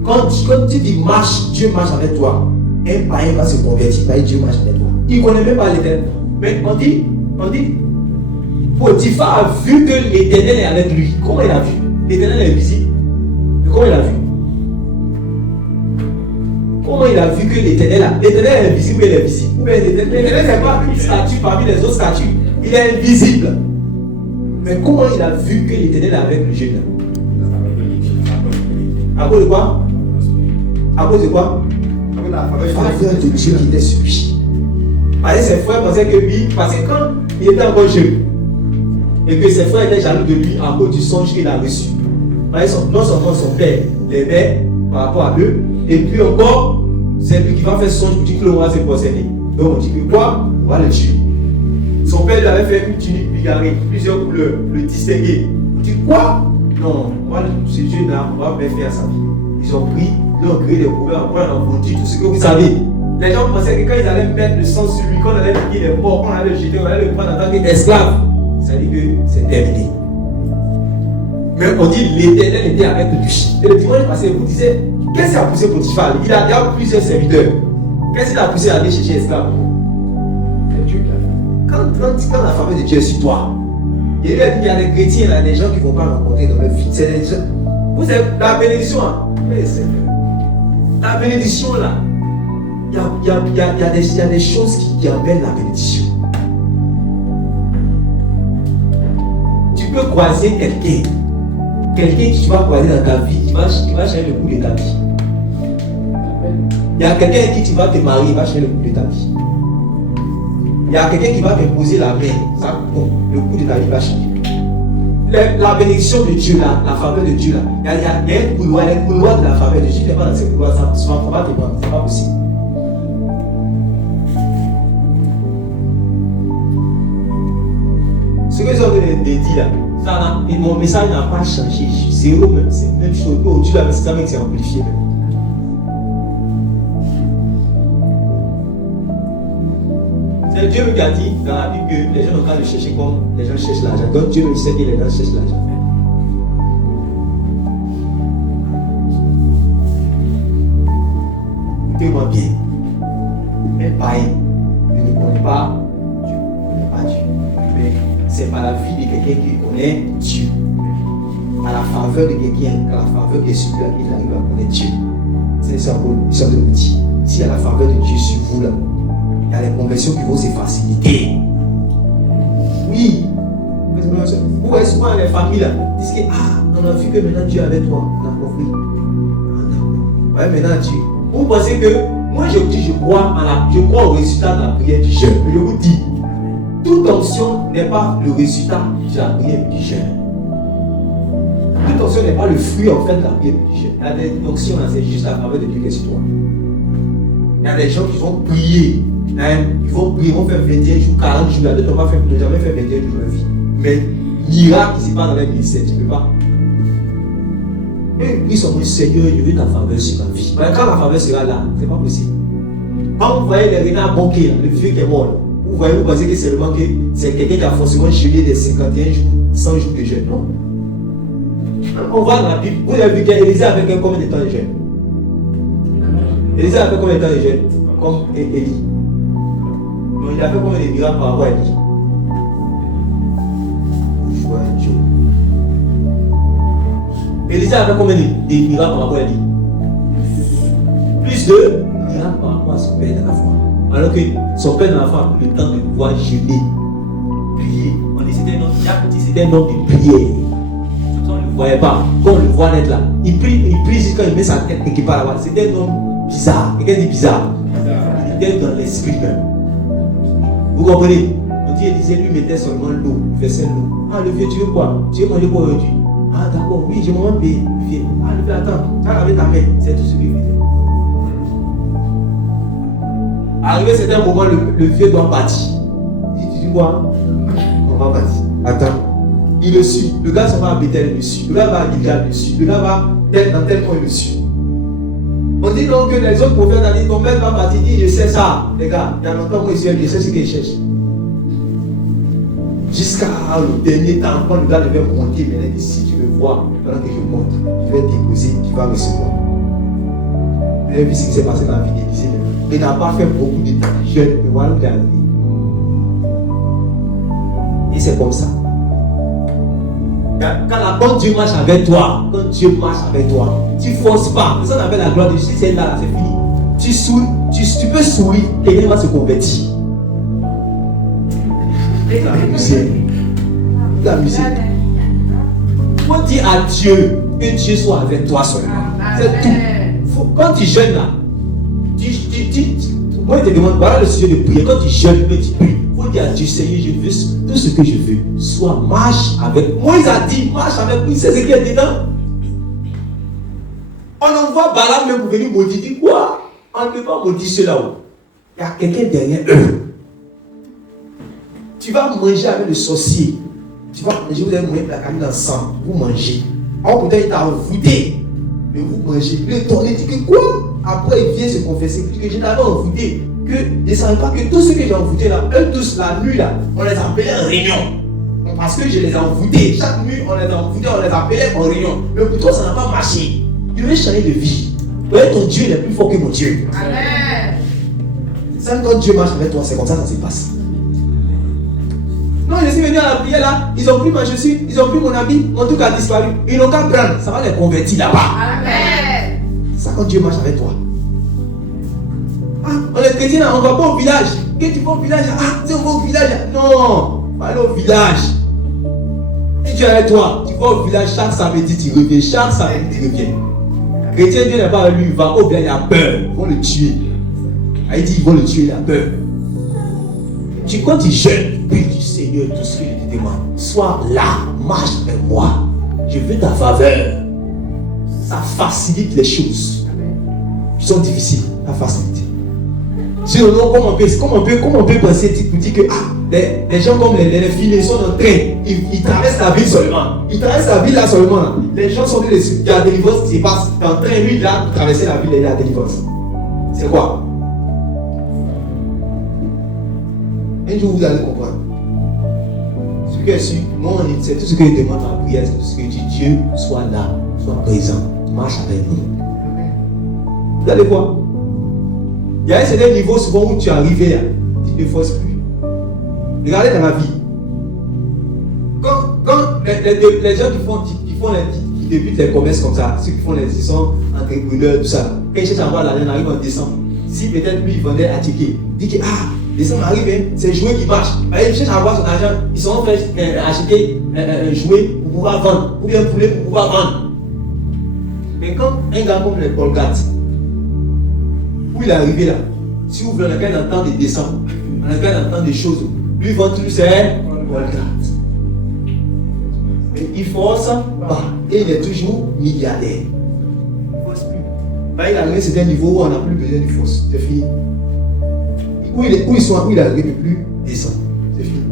quand tu dis marche, Dieu marche avec toi. Un païen va se convertir, Dieu marche avec toi. Il ne connaît même pas l'Éternel. Mais on dit, Potiphar a vu que l'Éternel est avec lui. Comment il a vu? L'Éternel est visible. Mais comment il a vu? Comment il a vu que l'Éternel est invisible, mais il est visible? Ou bien l'Éternel n'est pas une statue parmi les autres statues. Il est invisible. Mais comment il a vu que l'Éternel est avec le jeune? À cause de quoi? À cause de quoi? La faveur de Dieu qui était sur lui. Parce que ses frères pensaient que lui, parce que quand il était encore jeune, et que ses frères étaient jaloux de lui à cause du songe qu'il a reçu. Non seulement son père l'aimait par rapport à eux, et puis encore, c'est lui qui va faire songe pour dire que le roi s'est procédé. Donc on dit que quoi? On va le tuer. Son père lui avait fait une tunique bigarrée, plusieurs couleurs, le distinguer. On dit quoi? Non, ce Dieu-là, on va bien faire ça. Ils ont pris, ils ont créé des problèmes, après on a vendu tout ce que vous savez. Les gens pensaient que quand ils allaient mettre le sang sur lui, quand on allait piquer les porcs, quand on allait le jeter, on allait le prendre en tant qu'esclave. Ça dit que c'est terminé. Mais on dit l'Éternel était avec lui. Et le dimanche passé, vous disiez, qu'est-ce qui a poussé Potiphar? Il a déjà plusieurs serviteurs. Qu'est-ce qui a poussé à aller chercher esclave? C'est Dieu qui a fait. Quand la faveur de Dieu est sur toi, il y a des chrétiens, là, des gens qui ne vont pas rencontrer dans leur vie. C'est des gens. Vous savez, la bénédiction, hein? La bénédiction là, il y a des choses qui amènent la bénédiction. Tu peux croiser quelqu'un qui tu vas croiser dans ta vie, qui va changer le cours de ta vie. Il y a quelqu'un avec qui tu vas te marier, il va changer le cours de ta vie. Il y a quelqu'un qui va t'imposer la main, ça, bon, le cours de ta vie va changer. La bénédiction de Dieu, là, la faveur de Dieu, là, il y a un couloir, les couloirs de la faveur de Dieu. Tu n'es pas dans ces couloirs, ça ne va pas te prendre, c'est pas possible. Ce que j'ai envie de dire là, ça, mon message n'a pas changé. Zéro même, c'est la même chose. Oh, Dieu, là, c'est ça même qui s'est amplifié. Même. C'est Dieu qui a dit dans la Bible que les gens n'ont qu'à le chercher comme les gens cherchent l'argent. Donc Dieu sait que les gens cherchent l'argent. Écoutez-moi bien. Un païen ne connaît pas Dieu. Ne connaît pas Dieu. Mais c'est par la vie de quelqu'un qui connaît Dieu. À la faveur de quelqu'un, à la faveur de celui-là, il arrive à connaître Dieu. C'est ça une sorte de outil. S'il y a la faveur de Dieu sur vous là, il y a les conversions qui vont se faciliter. Oui. Vous voyez souvent les familles là, disent que on a vu que maintenant Dieu est avec toi. On a compris. Ouais, maintenant Dieu. Vous pensez que moi je crois au résultat de la prière du jeûne. Mais je vous dis, toute onction n'est pas le résultat de la prière du jeûne. Toute onction n'est pas le fruit en fait de la prière du jeûne. Il y a des onctions là, c'est juste la faveur de Dieu qui est sur toi. Il y a des gens qui vont prier. Ils vont prier, ils vont faire 21 jours, 40 jours. D'autres n'ont jamais fait 21 jours de leur vie. Mais miracle, c'est pas dans les ministères, tu ne peux pas. Et ils sont dit, Seigneur, je veux ta faveur sur ma vie. Mais quand la faveur sera là, c'est pas possible. Quand vous voyez les renards banqués, le vieux qui est mort, vous pensez que c'est seulement que c'est quelqu'un qui a forcément jeûné des 51 jours, 100 jours de jeûne. Non. On voit dans la Bible, vous avez vu qu'Élisée avait fait combien de temps de jeûne? Élisée a fait combien de temps de jeûne? Comme Élie. Donc il a fait combien de miracles par rapport à Élie? Élisée a fait combien de miracles par rapport à Élie? Plus de miracles par rapport à son père dans la foi. Alors que son père dans la foi a pris le temps de pouvoir jeûner, prier. On dit c'était un homme de prière. On ne le voyait pas. Quand on le voit être là, il prie jusqu'à il met sa tête quelque part là-bas. C'était un homme bizarre. Quelqu'un dit bizarre. Il était dans l'esprit même. Vous comprenez? On dit Élisée lui mettait seulement l'eau, il faisait l'eau. Le vieux, tu veux quoi? Tu veux manger quoi aujourd'hui? D'accord, oui, j'ai mon paye. Le vieux, attends, tu as lavé ta main. C'est tout ce qu'il faisait. Arrivé à un certain moment, le vieux doit partir. Il dit, tu dis quoi? On va partir. Attends. Il le suit. Le gars s'en va à Bethel, il le suit. Le gars va à Gilgal, il le suit. Le gars va dans tel coin, il le suit. On dit donc que les autres prophètes ont dit, ton maître va partir, il dit, je sais ça. Les gars, il y a longtemps que je sais ce qu'il cherche. Jusqu'à le dernier temps, quand le gars devait monter, maintenant, il dit, si tu veux voir, pendant que je monte, je vais déposer, tu vas recevoir. Vous avez vu ce qui s'est passé dans la vie d'Élisée. Il n'a pas fait beaucoup de temps jeune, mais voilà où il est arrivé. Et c'est comme ça. Quand Dieu marche avec toi, tu ne forces pas. C'est ça qu'on appelle la gloire de Dieu. Si c'est là, c'est fini. Tu peux sourire, quelqu'un va se convertir. La musique. Il faut dire à Dieu que Dieu soit avec toi seulement. C'est tout. Quand tu jeûnes là, moi je te demande, voilà le sujet de prière. Quand tu jeûnes, tu pries. Il faut dire à Dieu, Seigneur, je veux tout ce que je veux. Soit marche avec. Moïse a dit, marche avec lui. C'est ce qu'il y a dedans. On envoie Balaam même pour venir maudire. Dit quoi? On ne peut pas maudire ceux-là-haut. Il y a quelqu'un derrière eux. Tu vas manger avec le sorcier. Tu vas manger, vous allez manger la canne ensemble. Vous mangez. Or, pourtant, il t'a envoûté. Mais vous mangez. Le tourné dit que quoi? après il vient se confesser, il dit que je t'avais envoûté, que ne savais pas que tous ceux que j'ai envoûtés là, eux tous la nuit là, on les appelait en réunion. Parce que je les ai envoûtés. Chaque nuit, on les a envoûtés, on les appelait en réunion. Mais pour toi, ça n'a pas marché. Tu veux changer de vie. Ouais, ton Dieu est plus fort que mon Dieu. Amen. Ça, quand Dieu marche avec toi, c'est comme ça que ça se passe. Non, je suis venu à la prière là, ils ont pris ma chaussure, ils ont pris mon habit, mon truc a disparu. Ils n'ont qu'à prendre, ça va les convertir là-bas. Amen. Ça, quand Dieu marche avec toi. Ah, on est chrétiens là, on ne va pas au village. Quand tu vas au village, ah, tu vas au village. Non, pas aller au village. Si tu es avec toi, tu vas au village chaque samedi, tu reviens. Chaque samedi, tu reviens. Chrétien, Dieu n'est pas avec lui, il va au village, il a peur. Ils vont le tuer. Il dit, ils vont le tuer, il a peur. Quand tu jeûnes, prie du Seigneur, tout ce que je te demande, sois là, marche avec moi. Je veux ta faveur. Ça facilite les choses. Qui sont difficiles, ça facilite. Sinon, comment on peut penser pour dire que les gens comme les filles sont en train, ils traversent la ville seulement. Ils traversent la ville là seulement. Là. Les gens sont il y a la délivrance qui se passe. Tu es en train, lui, là, de traverser la ville et il y a la délivrance. C'est quoi? Un jour, vous allez comprendre. Ce que je suis, moi, c'est tout ce que je demande en prière, c'est tout ce que je dis. Dieu, sois là, sois présent, marche avec nous. Vous allez voir. Il y a un certain niveau souvent où tu es arrivé là, tu ne forces plus. Regardez dans la vie. Quand les gens qui débutent les commerces comme ça, ceux qui font les sont entrepreneurs, tout ça, quand ils cherchent à avoir l'argent, arrive en décembre. Si peut-être lui il vendait à ticket, il dit que décembre arrive, hein, c'est le jouet qui marche. Ils cherchent à avoir son argent, ils sont en train d'acheter un jouet pour pouvoir vendre, ou bien un poulet pour pouvoir vendre. Mais quand un gars comme les Colgate, où il est arrivé là, si vous voulez, on a qu'à entendre des décembre, on a qu'à entendre des choses. Lui vend tout, c'est Colgate. Mais il force pas. Et il est toujours milliardaire. Il ne force plus. Mais il arrive à un certain niveau où on n'a plus besoin de force. C'est fini. Où il est arrivé, il ne peut plus descendre. C'est fini.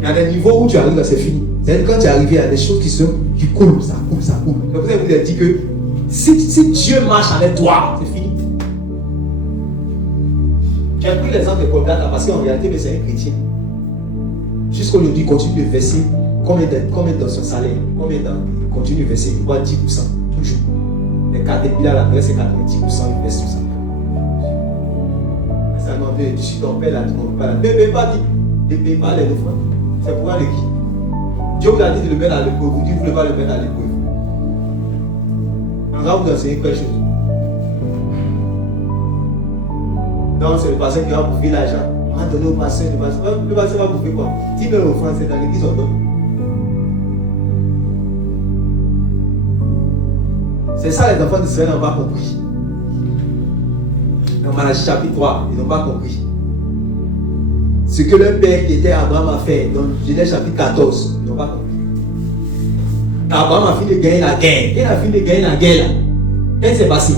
Il y a des niveaux où tu arrives, c'est fini. C'est-à-dire quand tu es arrivé, il y a des choses qui coulent, ça coule. Donc vous avez dit que si Dieu marche avec toi, c'est fini. J'ai pris l'exemple de Colgate là parce qu'en réalité, c'est un chrétien. Jusqu'aujourd'hui, il continue de verser combien dans son salaire, il continue de verser, il voit 10%, toujours. Les caterpillars, la presse, c'est 90%, il verse tout ça. Ça m'en veut, tu suis ton père là, tu ne pas là. Ne paye pas, les enfants. C'est pour aller qui? Dieu vous a dit de le mettre à l'épreuve, vous dites que vous ne voulez pas le mettre à l'épreuve. On va vous enseigner quelque chose. Donc c'est le pasteur qui va bouffer l'argent. On va donner au pasteur, le pasteur va bouffer quoi? 10 000 francs, c'est dans l'église, on donne. C'est ça les enfants d'Israël n'ont pas compris. Dans Malachie chapitre 3, ils n'ont pas compris. Ce que leur père qui était Abraham a fait, dans Genèse chapitre 14, ils n'ont pas compris. Abraham a fini de gagner la guerre. Quand il a fini de gagner la guerre, là, qu'est-ce qui s'est passé?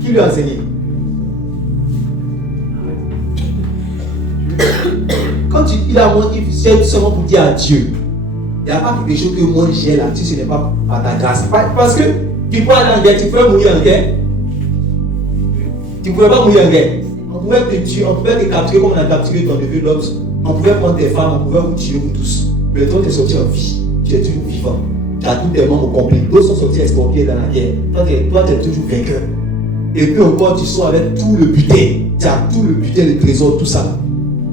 Qui lui a enseigné? Quand il a montré, c'est seulement pour dire à Dieu. Il n'y a pas quelque chose que moi j'ai là, si ce n'est pas par ta grâce. Parce que tu peux aller en guerre, tu peux mourir en guerre. Tu ne pouvais pas mourir en guerre. On pouvait te tuer, on pouvait te capturer comme on a capturé ton neveu Lot. On pouvait prendre tes femmes, on pouvait vous tuer vous tous. Mais toi tu es sorti en vie. Tu es toujours vivant. Tu as tous tes membres complets. D'autres sont sortis expropriés dans la guerre. Toi tu es toujours vainqueur. Et puis encore tu sors avec tout le butin. Tu as tout le butin, le trésor, tout ça.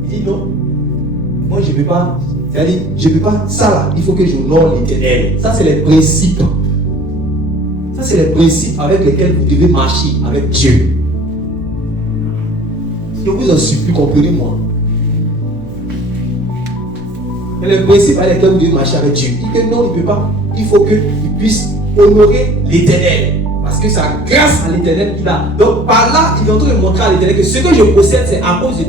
Il dit non. Moi je ne peux pas. C'est-à-dire, je ne peux pas. Ça là, il faut que j'honore l'Éternel. Ça c'est les principes. Ça c'est les principes avec lesquels vous devez marcher avec Dieu. Je vous en supplie, comprenez-moi. Et les principes avec lesquels vous devez marcher avec Dieu. Il dit que non, il ne peut pas. Il faut qu'il puisse honorer l'Éternel. Parce que c'est grâce à l'Éternel qu'il a. Donc par là, il est en train de montrer à l'Éternel que ce que je possède, c'est à cause de